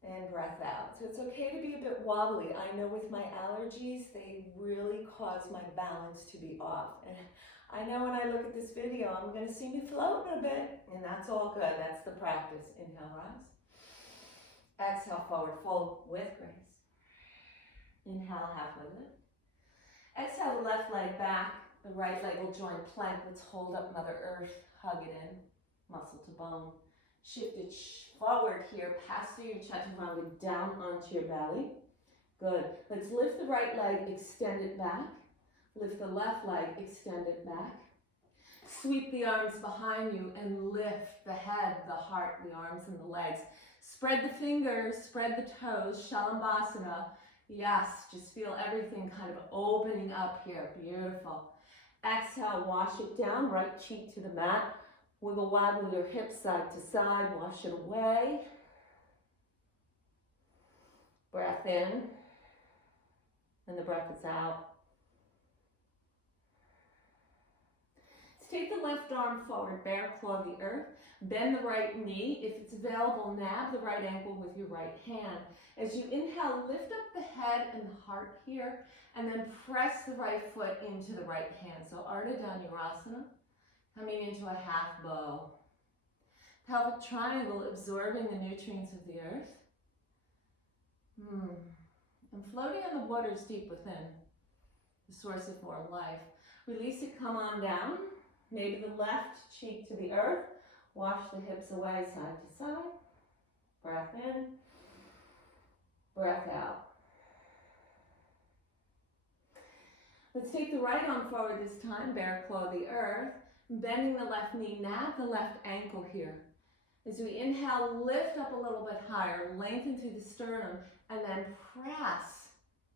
and breath out. So it's okay to be a bit wobbly. I know with my allergies, they really cause my balance to be off. And I know when I look at this video, I'm going to see me floating a bit, and that's all good. That's the practice. Inhale, rise. Exhale, forward fold with grace. Inhale, halfway lift. Exhale, the left leg back. The right leg will join plank. Let's hold up Mother Earth. Hug it in, muscle to bone. Shift it forward here, pass through your chaturanga, down onto your belly. Good. Let's lift the right leg, extend it back. Lift the left leg, extend it back. Sweep the arms behind you and lift the head, the heart, the arms, and the legs. Spread the fingers, spread the toes, Shalambhasana. Yes, just feel everything kind of opening up here. Beautiful. Exhale, wash it down, right cheek to the mat. Wiggle waggle your hips side to side, wash it away. Breath in, and the breath is out. Let's Take the left arm forward, bear claw the earth. Bend the right knee. If it's available, nab the right ankle with your right hand. As you inhale, lift up the head and the heart here, and then press the right foot into the right hand. So Ardha Dhanurasana, coming into a half bow. Pelvic triangle, absorbing the nutrients of the earth. And floating on the waters deep within, the source of more life. Release it, come on down. Maybe the left cheek to the earth. Wash the hips away, side to side. Breath in, breath out. Let's take the right arm forward this time, bear claw the earth. Bending the left knee, nab the left ankle here. As we inhale, lift up a little bit higher, lengthen through the sternum, and then press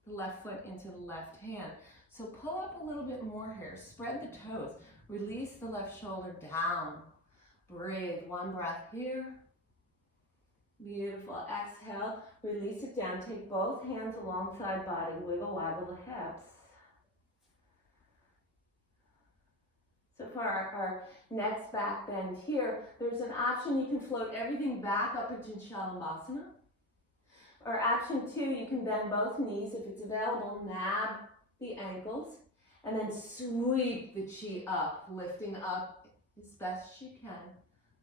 the left foot into the left hand. So pull up a little bit more here, spread the toes, release the left shoulder down. Breathe, one breath here. Beautiful, exhale, release it down, take both hands alongside body, wiggle the hips. So for our next back bend here, there's an option you can float everything back up into Chalandasana. Or option 2, you can bend both knees. If it's available, nab the ankles and then sweep the chi up, lifting up as best you can.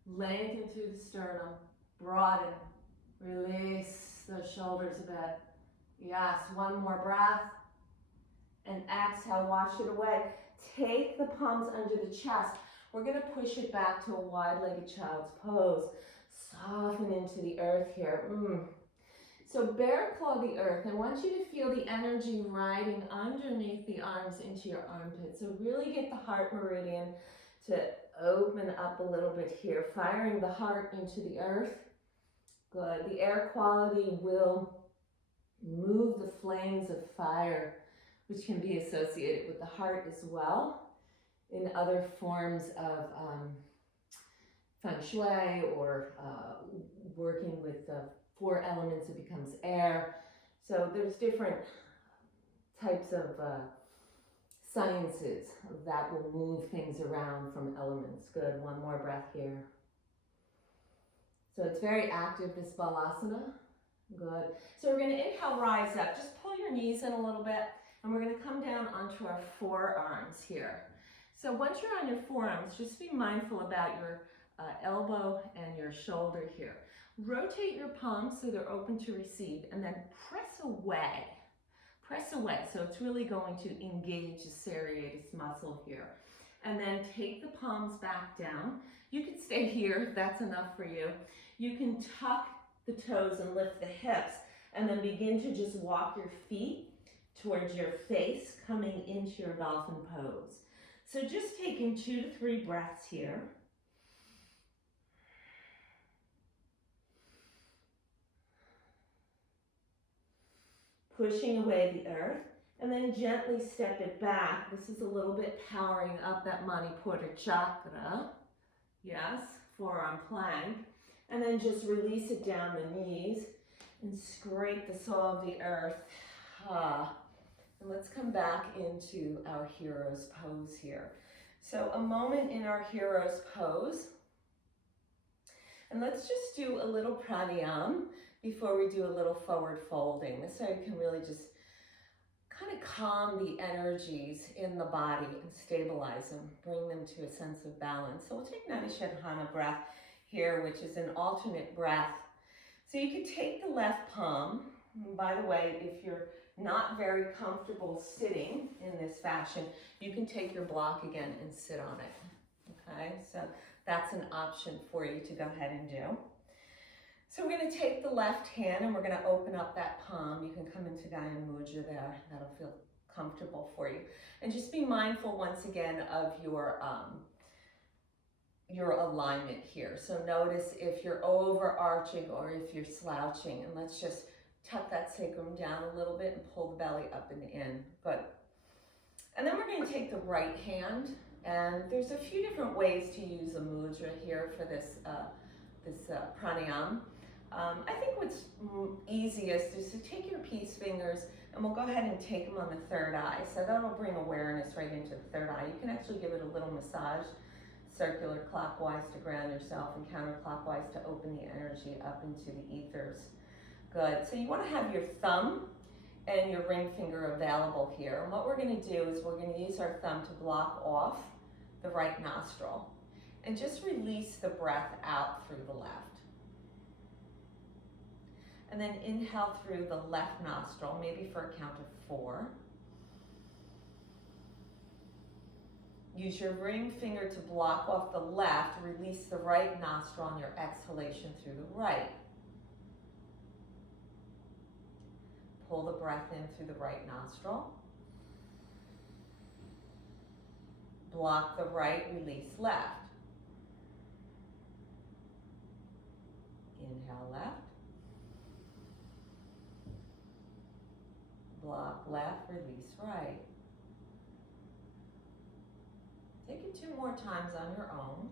Lengthen through the sternum, broaden, release those shoulders a bit. Yes, one more breath. And exhale, wash it away. Take the palms under the chest. We're going to push it back to a wide-legged child's pose. Soften into the earth here. So bear claw the earth. I want you to feel the energy riding underneath the arms into your armpits. So really get the heart meridian to open up a little bit here, firing the heart into the earth. Good. The air quality will move the flames of fire, which can be associated with the heart as well in other forms of feng shui or working with the 4 elements, it becomes air. So there's different types of sciences that will move things around from elements. Good, one more breath here. So it's very active, this balasana. Good. So we're going to inhale, rise up. Just pull your knees in a little bit, and we're going to come down onto our forearms here. So once you're on your forearms, just be mindful about your elbow and your shoulder here. Rotate your palms so they're open to receive, and then press away. Press away, so it's really going to engage the serratus muscle here. And then take the palms back down. You can stay here if that's enough for you. You can tuck the toes and lift the hips, and then begin to just walk your feet towards your face, coming into your dolphin pose. So just taking 2 to 3 breaths here. Pushing away the earth, and then gently step it back. This is a little bit powering up that Manipura chakra. Yes, forearm plank. And then just release it down the knees and scrape the sole of the earth. And let's come back into our hero's pose here. So a moment in our hero's pose. And let's just do a little pranayama before we do a little forward folding. This way you can really just kind of calm the energies in the body and stabilize them, bring them to a sense of balance. So we'll take Nadi Shodhana breath here, which is an alternate breath. So you could take the left palm. And by the way, if you're not very comfortable sitting in this fashion, you can take your block again and sit on it. Okay, so that's an option for you to go ahead and do. So we're going to take the left hand and we're going to open up that palm. You can come into Gaya Mudra there. That'll feel comfortable for you. And just be mindful once again of your alignment here. So notice if you're overarching or if you're slouching. And let's just tuck that sacrum down a little bit and pull the belly up and in. Good. And then we're going to take the right hand. And there's a few different ways to use a mudra here for this pranayama. I think what's easiest is to take your peace fingers and we'll go ahead and take them on the third eye. So that'll bring awareness right into the third eye. You can actually give it a little massage circular clockwise to ground yourself and counterclockwise to open the energy up into the ethers. Good. So you want to have your thumb and your ring finger available here. And what we're going to do is we're going to use our thumb to block off the right nostril and just release the breath out through the left. And then inhale through the left nostril, maybe for a count of 4. Use your ring finger to block off the left, release the right nostril on your exhalation through the right. Pull the breath in through the right nostril. Block the right, release left. Inhale left. Block left, release right. Take it 2 more times on your own.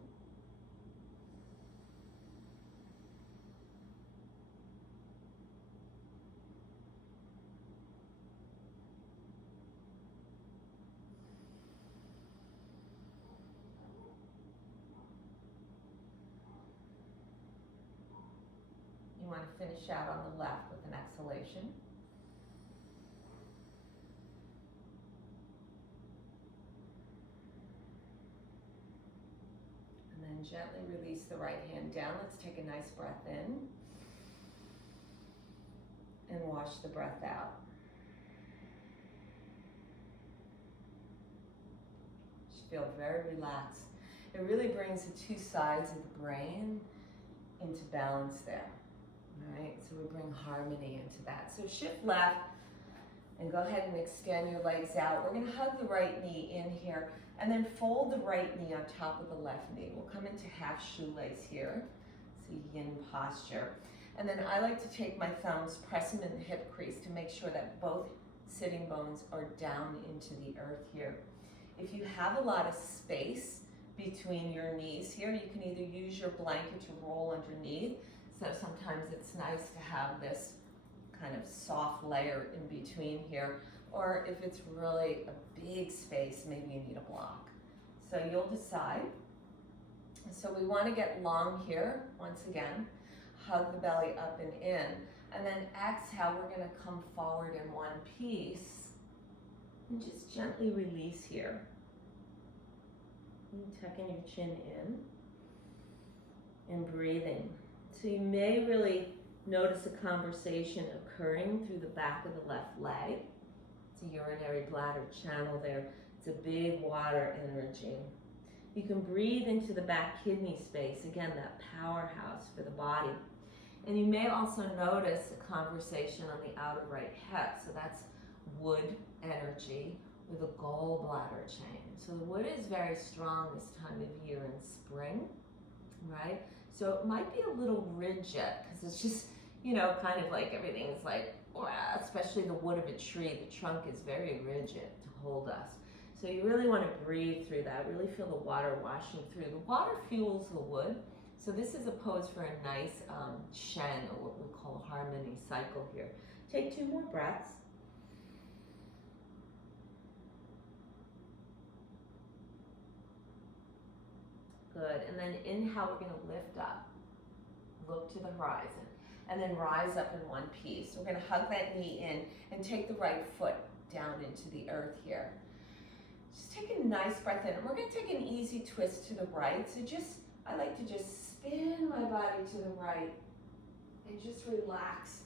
You want to finish out on the left with an exhalation. And then gently release the right hand down. Let's take a nice breath in. And wash the breath out. Just feel very relaxed. It really brings the 2 sides of the brain into balance there. All right, so we bring harmony into that. So shift left and go ahead and extend your legs out. We're going to hug the right knee in here and then fold the right knee on top of the left knee. We'll come into half shoelace here. It's a yin posture. And then I like to take my thumbs, press them in the hip crease to make sure that both sitting bones are down into the earth here. If you have a lot of space between your knees here, you can either use your blanket to roll underneath. So sometimes it's nice to have this kind of soft layer in between here. Or if it's really a big space, maybe you need a block. So you'll decide. So we want to get long here, once again. Hug the belly up and in. And then exhale, we're going to come forward in one piece. And just gently release here. And tucking your chin in. And breathing. So you may really notice a conversation occurring through the back of the left leg. It's a urinary bladder channel there. It's a big water energy. You can breathe into the back kidney space, again, that powerhouse for the body. And you may also notice a conversation on the outer right hip. So that's wood energy with a gallbladder chain. So the wood is very strong this time of year in spring, right? So it might be a little rigid because it's just, you know, kind of like everything's like, especially the wood of a tree, the trunk is very rigid to hold us. So you really want to breathe through that, really feel the water washing through. The water fuels the wood. So this is a pose for a nice Shen, or what we call harmony cycle here. Take 2 more breaths. Good, and then inhale, we're going to lift up, look to the horizon, and then rise up in one piece. We're going to hug that knee in and take the right foot down into the earth here. Just take a nice breath in, and we're going to take an easy twist to the right. So I like to just spin my body to the right and just relax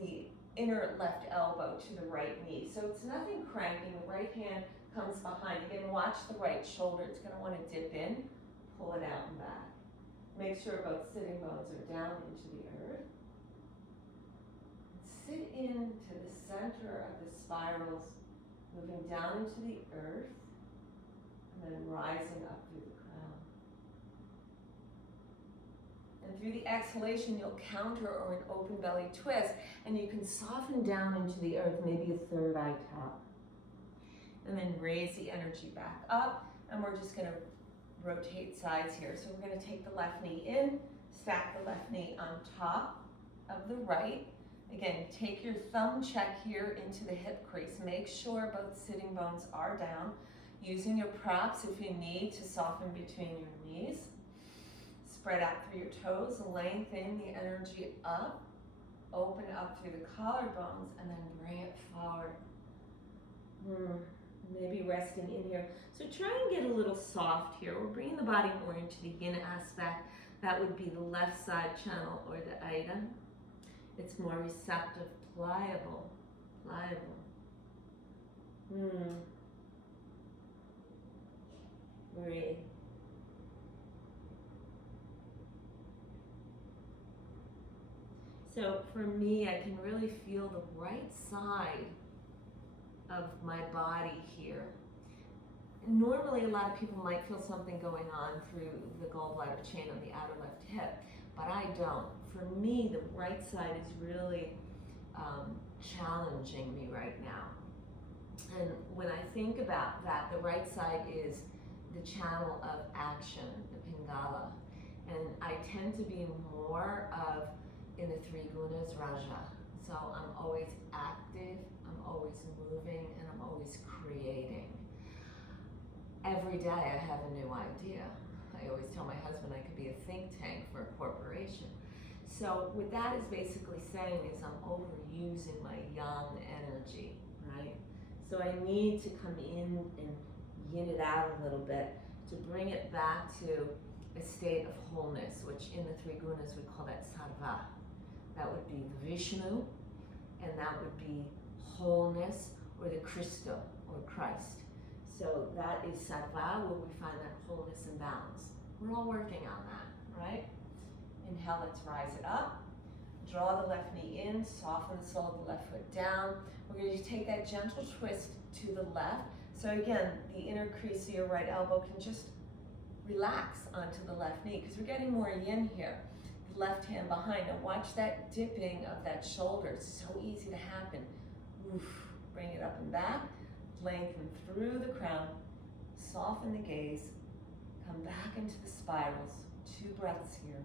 the inner left elbow to the right knee. So it's nothing cranking. The right hand comes behind. Again, watch the right shoulder. It's going to want to dip in, pull it out and back. Make sure both sitting bones are down into the earth. Sit into the center of the spirals, moving down into the earth, and then rising up through the crown. And through the exhalation, you'll counter or an open belly twist, and you can soften down into the earth, maybe a third eye top. And then raise the energy back up, and we're just going to rotate sides here. So we're going to take the left knee in, stack the left knee on top of the right. Again, take your thumb check here into the hip crease. Make sure both sitting bones are down. Using your props if you need to soften between your knees. Spread out through your toes, lengthen the energy up, open up through the collarbones, and then bring it forward. Maybe resting in here. So try and get a little soft here. We're bringing the body more into the yin aspect. That would be the left side channel or the Ida. It's more receptive, pliable, pliable. Breathe. So for me, I can really feel the right side of my body here. Normally, a lot of people might feel something going on through the gallbladder chain on the outer left hip, but I don't. For me, the right side is really challenging me right now. And when I think about that, the right side is the channel of action, the Pingala. And I tend to be more of in the three gunas, Raja. So I'm always active, I'm always moving, and I'm always creating. Every day I have a new idea. I always tell my husband I could be a think tank for a corporation. So what that is basically saying is I'm overusing my yang energy, right? So I need to come in and yin it out a little bit to bring it back to a state of wholeness, which in the three gunas we call that sarva. That would be Vishnu, and that would be wholeness, or the Christo, or Christ. So that is sarva, where we find that wholeness and balance. We're all working on that, right? Inhale, let's rise it up. Draw the left knee in, soften the sole of the left foot down. We're going to take that gentle twist to the left. So again, the inner crease of your right elbow can just relax onto the left knee because we're getting more yin here. The left hand behind. Now watch that dipping of that shoulder. It's so easy to happen. Oof. Bring it up and back. Lengthen through the crown. Soften the gaze. Come back into the spirals. 2 breaths here.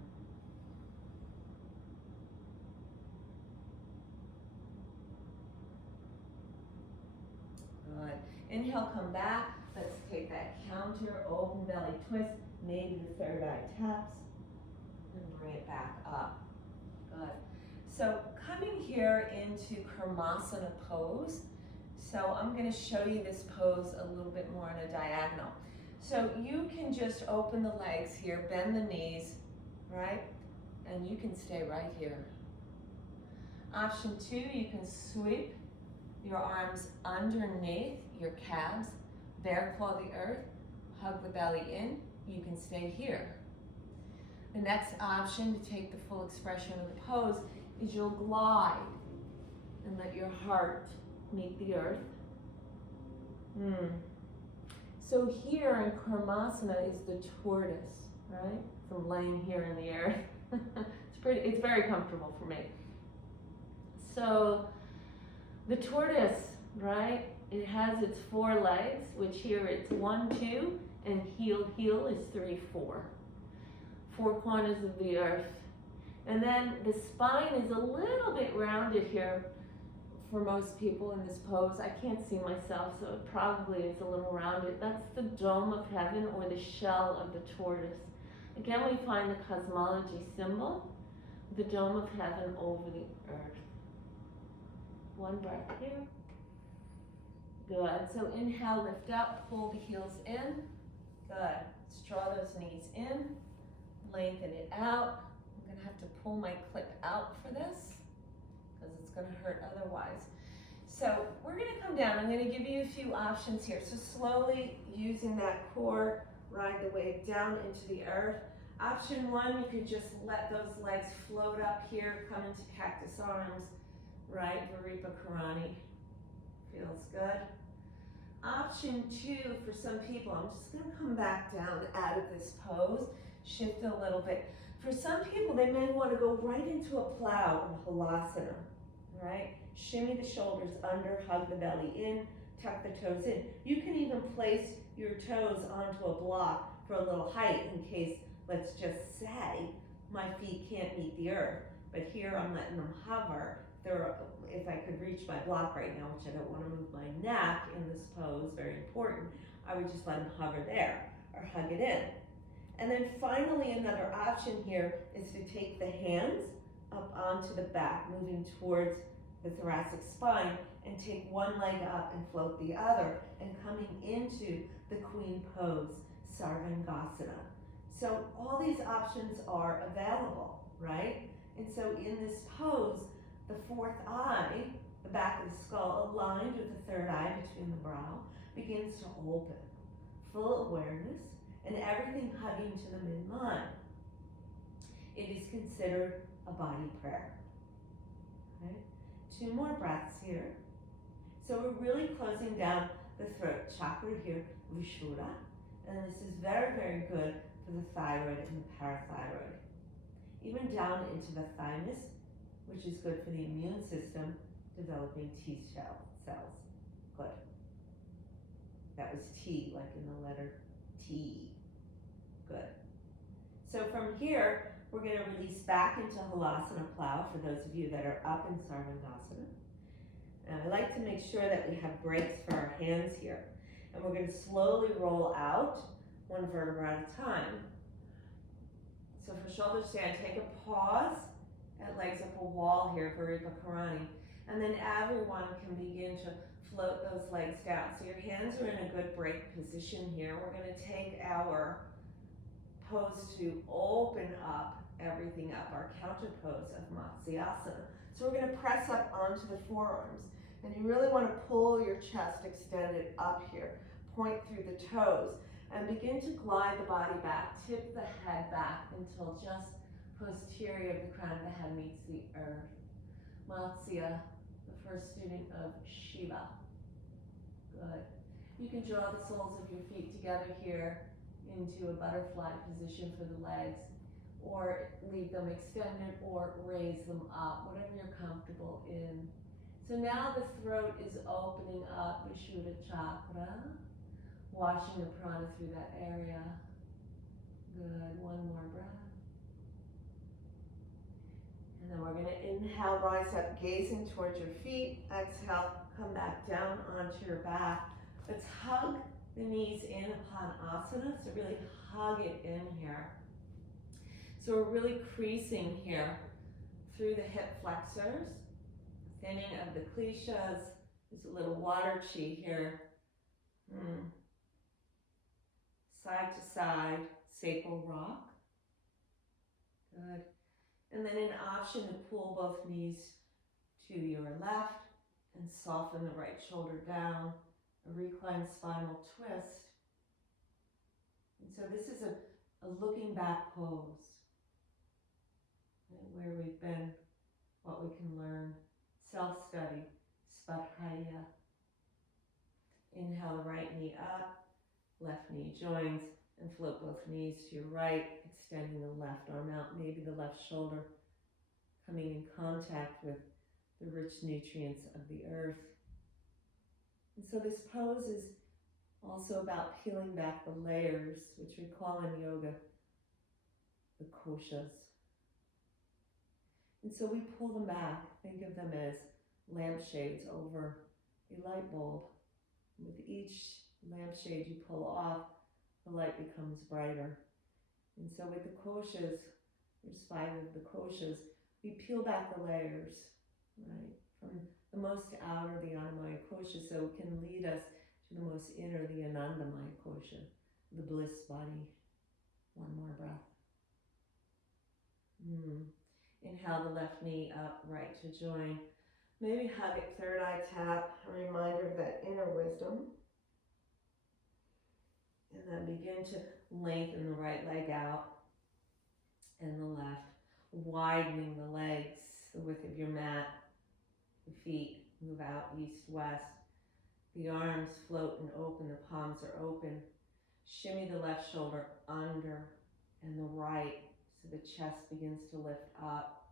Good. Inhale, come back. Let's take that counter, open belly twist. Maybe the third eye taps. And bring it back up. Good. So coming here into Karmasana pose. So I'm going to show you this pose a little bit more on a diagonal. So you can just open the legs here, bend the knees, right? And you can stay right here. Option 2, you can sweep your arms underneath your calves, bear claw the earth, hug the belly in. You can stay here. The next option to take the full expression of the pose is you'll glide and let your heart meet the earth. So here in Karmasana is the tortoise, right? From laying here in the earth. It's very comfortable for me. So the tortoise, right? It has its 4 legs, which here it's 1, 2, and heel is 3, 4. 4 corners of the earth. And then the spine is a little bit rounded here for most people in this pose. I can't see myself, so it probably is a little rounded. That's the dome of heaven, or the shell of the tortoise. Again, we find the cosmology symbol, the dome of heaven over the earth. 1 breath here. Good. So inhale, lift up, pull the heels in. Good. Let's draw those knees in. Lengthen it out. I'm going to have to pull my clip out for this because it's going to hurt otherwise. So we're going to come down. I'm going to give you a few options here. So slowly using that core, ride the wave down into the earth. Option 1, you could just let those legs float up here, come into cactus arms, right? Varipa Karani. Feels good. Option 2, for some people, I'm just going to come back down out of this pose, shift a little bit. For some people, they may want to go right into a plow in Halasana, right? Shimmy the shoulders under, hug the belly in, tuck the toes in. You can even place your toes onto a block for a little height in case, let's just say, my feet can't meet the earth. But here I'm letting them hover. If I could reach my block right now, which I don't want to move my neck in this pose, very important, I would just let them hover there or hug it in. And then finally, another option here is to take the hands up onto the back, moving towards the thoracic spine, and take one leg up and float the other, and coming into the queen pose, Sarvangasana. So all these options are available, right? And so in this pose, the fourth eye, the back of the skull, aligned with the third eye between the brow, begins to open. Full awareness, and everything hugging to the midline. It is considered a body prayer. Okay? 2 more breaths here. So we're really closing down the throat chakra here, Vishuddha, and this is very, very good for the thyroid and the parathyroid. Even down into the thymus, which is good for the immune system, developing T cells. Good. That was T, like in the letter T. Good. So from here, we're going to release back into Halasana Plow for those of you that are up in Sarvangasana. And I like to make sure that we have breaks for our hands here. And we're going to slowly roll out 1 vertebra at a time. So for shoulder stand, take a pause at legs up a wall here, Varipa Karani. And then everyone can begin to float those legs down. So your hands are in a good break position here. We're going to take our pose to open up everything up, our counter pose of Matsyasana. So we're going to press up onto the forearms. And you really want to pull your chest extended up here. Point through the toes. And begin to glide the body back. Tip the head back until just posterior of the crown of the head meets the earth. Matsya, the first student of Shiva. Good. You can draw the soles of your feet together here into a butterfly position for the legs, or leave them extended or raise them up, whatever you're comfortable in. So now the throat is opening up, Vishuddha chakra, washing the prana through that area. Good, 1 more breath. And then we're going to inhale, rise up, gazing towards your feet. Exhale, come back down onto your back. Let's hug the knees in upon asana, so really hug it in here. So we're really creasing here through the hip flexors, thinning of the kleshas. There's a little water chi here. Side to side, sacral rock. Good. And then an option to pull both knees to your left and soften the right shoulder down. A reclined spinal twist. And so this is a looking back pose, right, where we've been, what we can learn, self-study, Svadhyaya. Inhale the right knee up, left knee joins, and float both knees to your right, extending the left arm out, maybe the left shoulder coming in contact with the rich nutrients of the earth. And so this pose is also about peeling back the layers, which we call in yoga the koshas. And so we pull them back. Think of them as lampshades over a light bulb. With each lampshade you pull off, the light becomes brighter. And so with the koshas, there's 5 of the koshas, we peel back the layers, right? From the most outer, the Annamaya kosha, so it can lead us to the most inner, the Anandamaya kosha, the bliss body. 1 more breath. Inhale the left knee up, right to join. Maybe hug it, third eye tap, a reminder of that inner wisdom. And then begin to lengthen the right leg out and the left, widening the legs, the width of your mat. The feet move out east, west. The arms float and open, the palms are open. Shimmy the left shoulder under and the right, so the chest begins to lift up.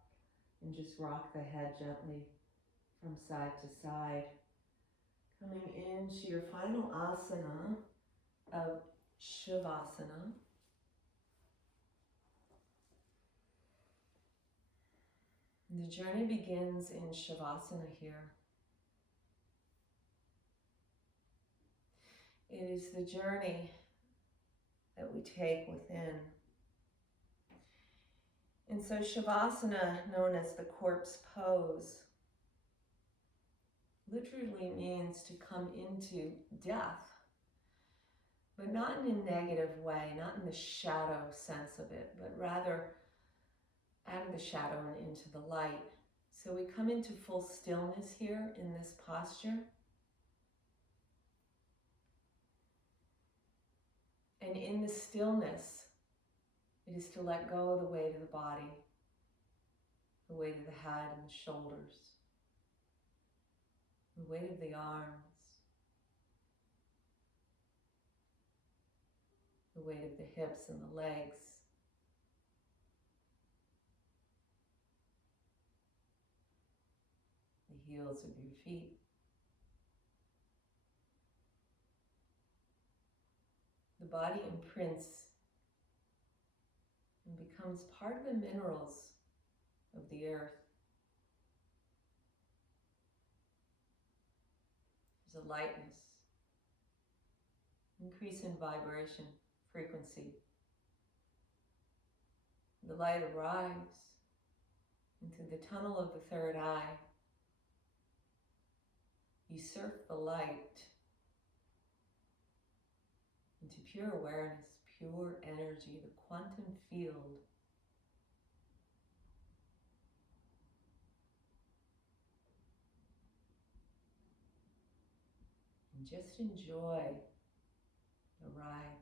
And just rock the head gently from side to side. Coming into your final asana of Shavasana. The journey begins in Shavasana here. It is the journey that we take within. And so Shavasana, known as the corpse pose, literally means to come into death, but not in a negative way, not in the shadow sense of it, but rather out of the shadow and into the light. So we come into full stillness here in this posture. And in the stillness, it is to let go of the weight of the body, the weight of the head and the shoulders, the weight of the arms, the weight of the hips and the legs, the heels of your feet. The body imprints and becomes part of the minerals of the earth. There's a lightness, increase in vibration, frequency. The light arrives into the tunnel of the third eye. You surf the light into pure awareness, pure energy, the quantum field. And just enjoy the ride.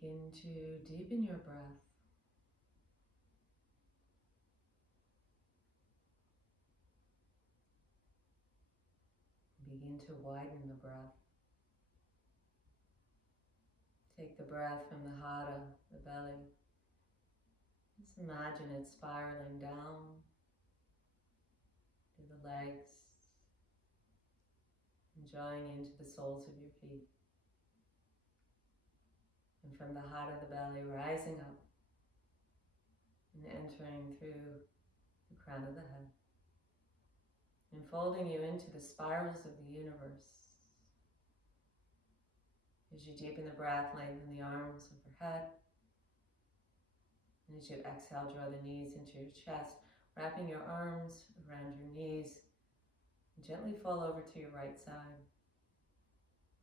Begin to deepen your breath. Begin to widen the breath. Take the breath from the hara, the belly. Just imagine it spiraling down through the legs, and drawing into the soles of your feet. And from the heart of the belly, rising up and entering through the crown of the head, enfolding you into the spirals of the universe. As you deepen the breath, lengthen the arms overhead. And as you exhale, draw the knees into your chest, wrapping your arms around your knees. And gently fall over to your right side.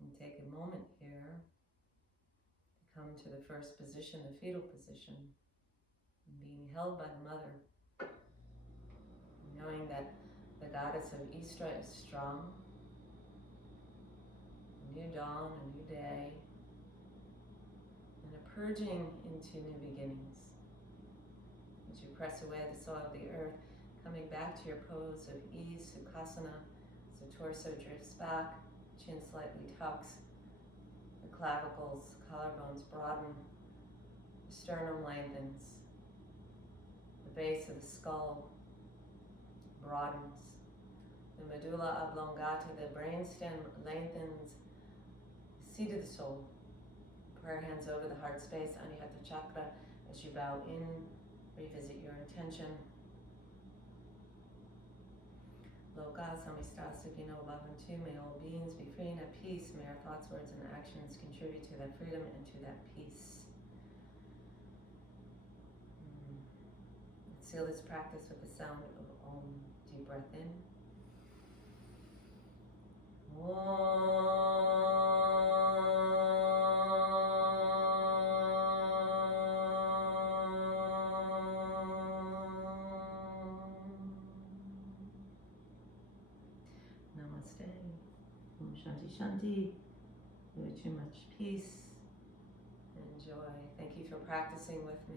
And take a moment here to come to the first position, the fetal position, and being held by the mother. And knowing that the goddess of Eastra is strong. A new dawn, a new day, and a purging into new beginnings. As you press away the soil of the earth, coming back to your pose of ease, Sukhasana, as the torso drifts back, chin slightly tucks, the clavicles, collarbones broaden, the sternum lengthens, the base of the skull broadens, the medulla oblongata, the brainstem lengthens, seat of the soul. Prayer hands over the heart space, Anahata chakra. As you bow in, revisit your intention. Loka samista sukhino bhavantu. May all beings be free and at peace. May our thoughts, words, and actions contribute to that freedom and to that peace. Let's seal this practice with the sound of Om. Deep breath in. Namaste. Om Shanti Shanti. Very much peace and joy. Thank you for practicing with me.